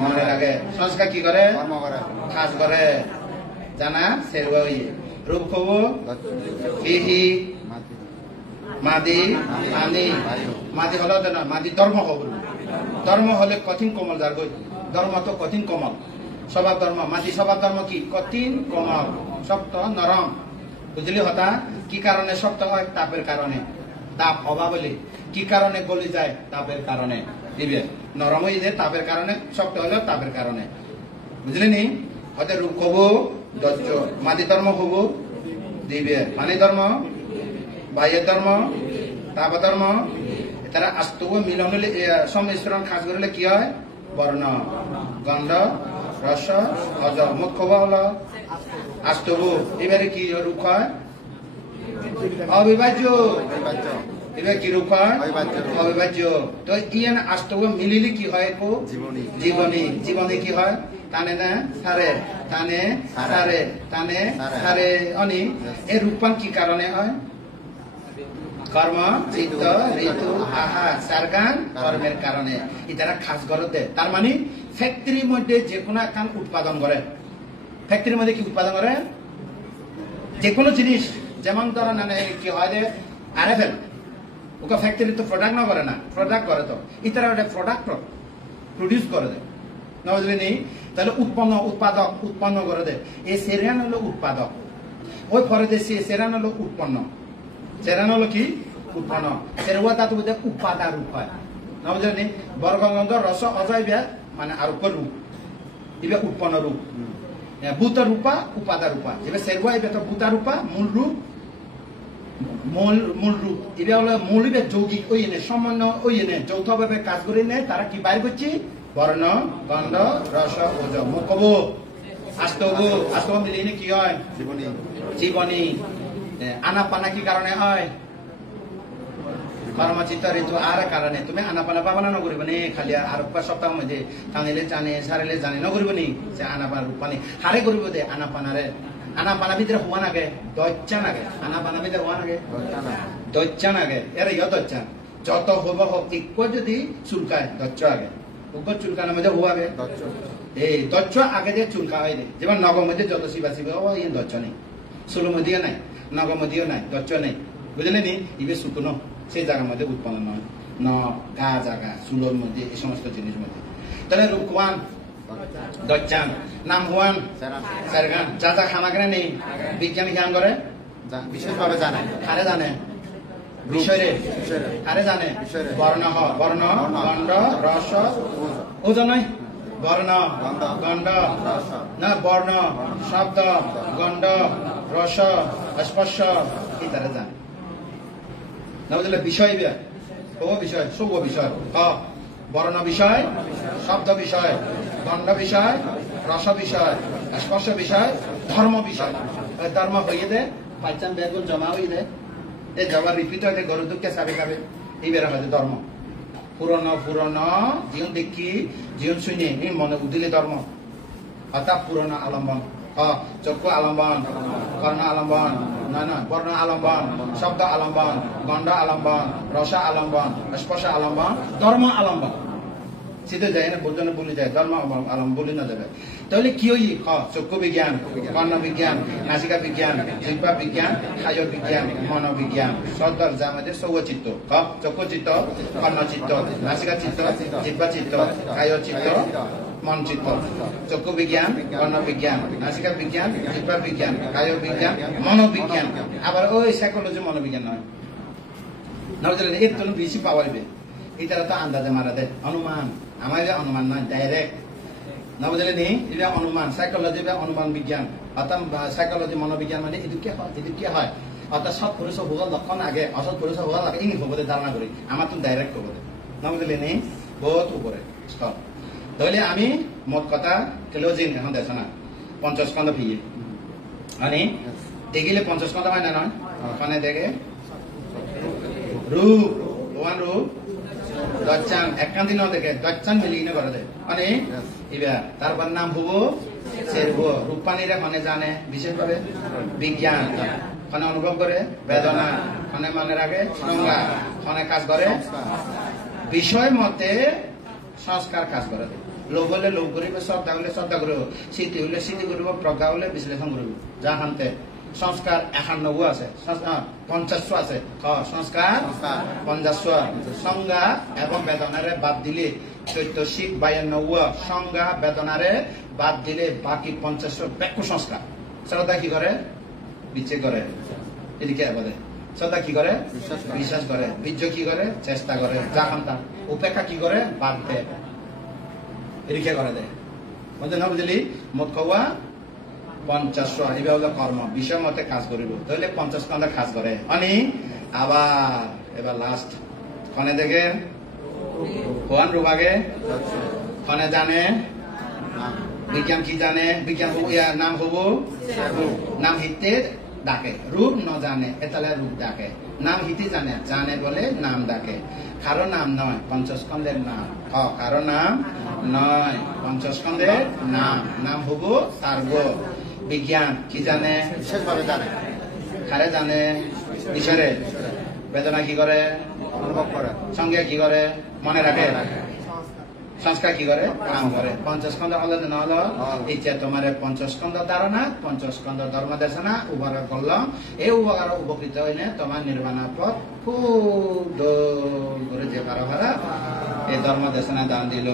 মনে লাগে সংস্কার কি করে খাস করে জানা সেরবা রূপ খবু হিহি মাদি আনি মাদি হলো না মাদি ধর্ম হব ধর্ম হলে কঠিন কোমল যার গই ধর্ম তো কঠিন কোমল স্বভাব ধর্ম মাদি স্বভাব ধর্ম কি কঠিন কোমল শক্ত নরম বুঝলি হতা কি কারণে শক্ত হয় তাপের কারণে তাপ অভাব হলে কি কারণে গলি যায় তাপের কারণে দিবে নরম হয়ে যায় তাপের কারণে শক্ত হলো তাপের কারণে বুঝলি নি হতে রূপ হবু ধৈর্য মাদি ধর্ম হবু দিবে পানি ধর্ম বাহ্যের ধর্ম তাপ ধর্ম তারা আস্তব মিলন হলে সংমিশ্রণ খাস করলে কি হয় বর্ণ গন্ধ রস অজ মুখ্য হলো আস্তব এবারে কি রূপ হয় অবিভাজ্য এবার কি রূপ হয় অবিভাজ্য তো ইয়ান আস্তব মিলিলে কি হয় জীবনী জীবনী কি হয় টানে না সারে টানে সারে টানে সারে অনি এই রূপান কি কারণে হয় কর্ম চিত্ত ঋতু আহার সারগান কর্মের কারণে এটারা খাস গরতে তার মানে ফ্যাক্টরির মধ্যে যে কোনো কাম উৎপাদন করে ফ্যাক্টরির মধ্যে কি উৎপাদন করে যে কোনো জিনিস যেমন ধরো না কি হয় যে আরএফএল ওকে ফ্যাক্টরি তো প্রোডাক্ট না করে না প্রোডাক্ট করে তো এটারা ওটা প্রোডাক্ট প্রডিউস করে দেয় না বুঝলি নেই তাহলে উৎপাদক উৎপন্ন করে দেয় এই সেরান হলো উৎপাদক ওই পরে দেশে সেরান হলো উৎপন্ন সেরান হলো কি উৎপন্ন সেরুয়া তা তো বুঝে উৎপাদা রূপ হয় না বুঝলি বর্গগন্ধ রস অজয় মানে আরোপ রূপ এবে উৎপন্ন রূপ ভূত রূপা উপাদা রূপা এবার সেরুয়া এবে তো ভূতা রূপা মূল রূপ মূল রূপ এবে হলো মূল এবে যৌগিক ওই এনে সমন্বয় ওই এনে যৌথভাবে কাজ করে নেয় তারা কি বাইর করছি বর্ণ গন্ধ রস ওজ মুখব আস্তব মিলিয়ে কি হয় জীবনী আনাপানা কি কারণে হয় কর্মচিত্ত ঋতু আর কারণে তুমি আনাপানা পাবানা নকরিব নি খালি আর সপ্তাহ মধ্যে টানিলে জানে সারিলে জানে নকরিব নি যে আনাপানা রূপানি হারে করিব দে আনাপানারে আনাপানা ভিতরে হওয়া নাগে দচ্চা নাগে আনাপানা ভিতরে হওয়া নাগে দচ্চা নাগে এর ইয় দচ্চা যত হব হোক ইক্য যদি চুলকায় দচ্চ আগে উপর চুলকানোর মধ্যে হওয়া আগে এই দচ্চ আগে যে চুলকা হয় যেমন নগর মধ্যে যত শিবা শিবা ও ইয়ে দচ্চ নেই সুলো মধ্যেও নাই নগর মধ্যেও নাই দচ্চ নেই বুঝলেন নি ইবে শুকনো সেই জায়গার মধ্যে উৎপন্ন নয় ন গা জায়গা চুলোর মধ্যে এই সমস্ত জিনিস মধ্যে তাহলে রূপওয়ান দচ্চান নাম হওয়ান সারগান যা যা খানা কেনা নেই বিজ্ঞানী জ্ঞান করে বিশেষভাবে জানে আরে জানে বিষয়ে আরে জানে বর্ণ বর্ণ গন্ধ রস ওজন নয় বর্ণ গন্ধ না বর্ণ শব্দ গন্ধ রস স্পর্শ ইত্যাদি জানে না বুঝলে বিষয় ও বিষয় সব বিষয় বর্ণ বিষয় শব্দ বিষয় গন্ধ বিষয় রস বিষয় স্পর্শ বিষয় ধর্ম বিষয় ধর্ম হয়ে দে পাইচান বেগুন জমা হয়ে দে এই জমা রিপিট হয়ে গরু দুঃখে চাবে খাবে এই বেড়া হয় ধর্ম পুরনো জীবন দেখি জীবন শুনে মনে উদিলে ধর্ম অর্থাৎ পুরনো আলম্বন চক্ষু আলম্বন কর্ণ আলম্বন না বর্ণ আলম্বন শব্দ আলম্বন গন্ধ আলম্বন রস আলম্বন স্পর্শ আলম্বন ধর্ম আলম্বন সিধে যায় না বোঝানো বলে যায় ধর্ম আলম্বন বলে না যাবে তাহলে কি হই চক্ষু বিজ্ঞান কর্ণ বিজ্ঞান নাসিকা বিজ্ঞান জিহ্বা বিজ্ঞান কায় বিজ্ঞান মনোবিজ্ঞান সদর যা আমাদের সৌচিত্ত চক্ষু চিত্ত কর্ণ চিত্ত নাসিকা চিত্ত জিহ্বা চিত্ত কায় চিত্ত মন চিত্ত চক্ষু বিজ্ঞান কর্ণ বিজ্ঞান নাসিকা বিজ্ঞান জিহ্বা বিজ্ঞান কায় বিজ্ঞান মনোবিজ্ঞান আবার ওই সাইকোলজি মনোবিজ্ঞান নয় না বুঝলেন এর জন্য বেশি পাওয়া যাবে এটা তো আন্দাজে মারা দেয় অনুমান আমার অনুমান নয় ডাইরেক্ট না বুঝলেন এটা অনুমান সাইকোলজি বা অনুমান বিজ্ঞান অর্থাৎ সাইকোলজি মনোবিজ্ঞান মানে এদিকে হয় অর্থাৎ সৎ পুরুষ হওয়ার লক্ষণ আগে অসৎ পুরুষ হওয়ার আগে ইনি হবো ধারণা করি আমার তো ডাইরেক্ট হবো না বুঝলেন বহুত উপরে স্তর তাহলে আমি মোট কথা ক্লোজিং এখন দেশ না 50 খন্ড ফিয়ে মানে দেখিলে 50 খন্ড হয় না নয় ওখানে দেখে রূপ ওয়ান রূপ দচ্চান একখান দিন দেখে দচ্চান মিলিয়ে করে দেয় মানে এবার তারপর নাম হবো সেরব রূপানীরা মানে জানে বিশেষভাবে বিজ্ঞান মানে অনুভব করে বেদনা মানে মনে রাখে সংজ্ঞা মানে কাজ করে বিষয় মতে সংস্কার কাজ করে লোভ হলে লোভ করিব শ্রদ্ধা হলে শ্রদ্ধা করিব স্মৃতি হলে স্মৃতি করিব প্রজ্ঞা হলে বিশ্লেষণ করিব যা হানতে সংস্কার 51 আছে 50 আছে সংস্কার 50 সংজ্ঞা এবং বেদনারে বাদ দিলে চৈতসিক 92 সংজ্ঞা বেদনারে বাদ দিলে বাকি 50 ব্যাখ্য সংস্কার শ্রদ্ধা কি করে বিচ্ছে করে এদিকে বলে শ্রদ্ধা কি করে বিশ্বাস করে বীর্য কি করে চেষ্টা করে যা খান্তা উপেক্ষা কি করে বাদ দেয় এদিকে করে দেয় বুঝলি না বুঝলি মত খাওয়া 50 এইভাবে হলো কর্ম বিষয় মতে কাজ করিব তাহলে 50 স্কন্ধে কাজ করে অনি আবার এবার লাস্ট খনে দেখে কোন রূপাগে খনে জানে বিজ্ঞান কি জানে বিজ্ঞান নাম হব নাম হিতে ডাকে রূপ ন জানে এতালে রূপ ডাকে নাম হিতে জানে জানে বলে নাম ডাকে কারো নাম নয় পঞ্চস্কন্ধের নাম কারো নাম নয় পঞ্চস্কন্ধের নাম হব সার্গ বিজ্ঞান কি জানে বিশেষভাবে জানে কারে জানে ঈশ্বরে বেদনা কি করে অনুভব করে সঙ্গে কি করে মনে রাখে সংস্কার কি করে কাম করে পঞ্চস্কন্ধ হলে না হলো ইচ্ছা তোমার পঞ্চস্কন্ধ ধারণা পঞ্চস্কন্ধ ধর্ম দেশনা উপকার করলাম এই উপকার উপকৃত হইলে তোমার নির্বাণ পথ খুব করে যে পারা এই ধর্ম দেশনা দান দিল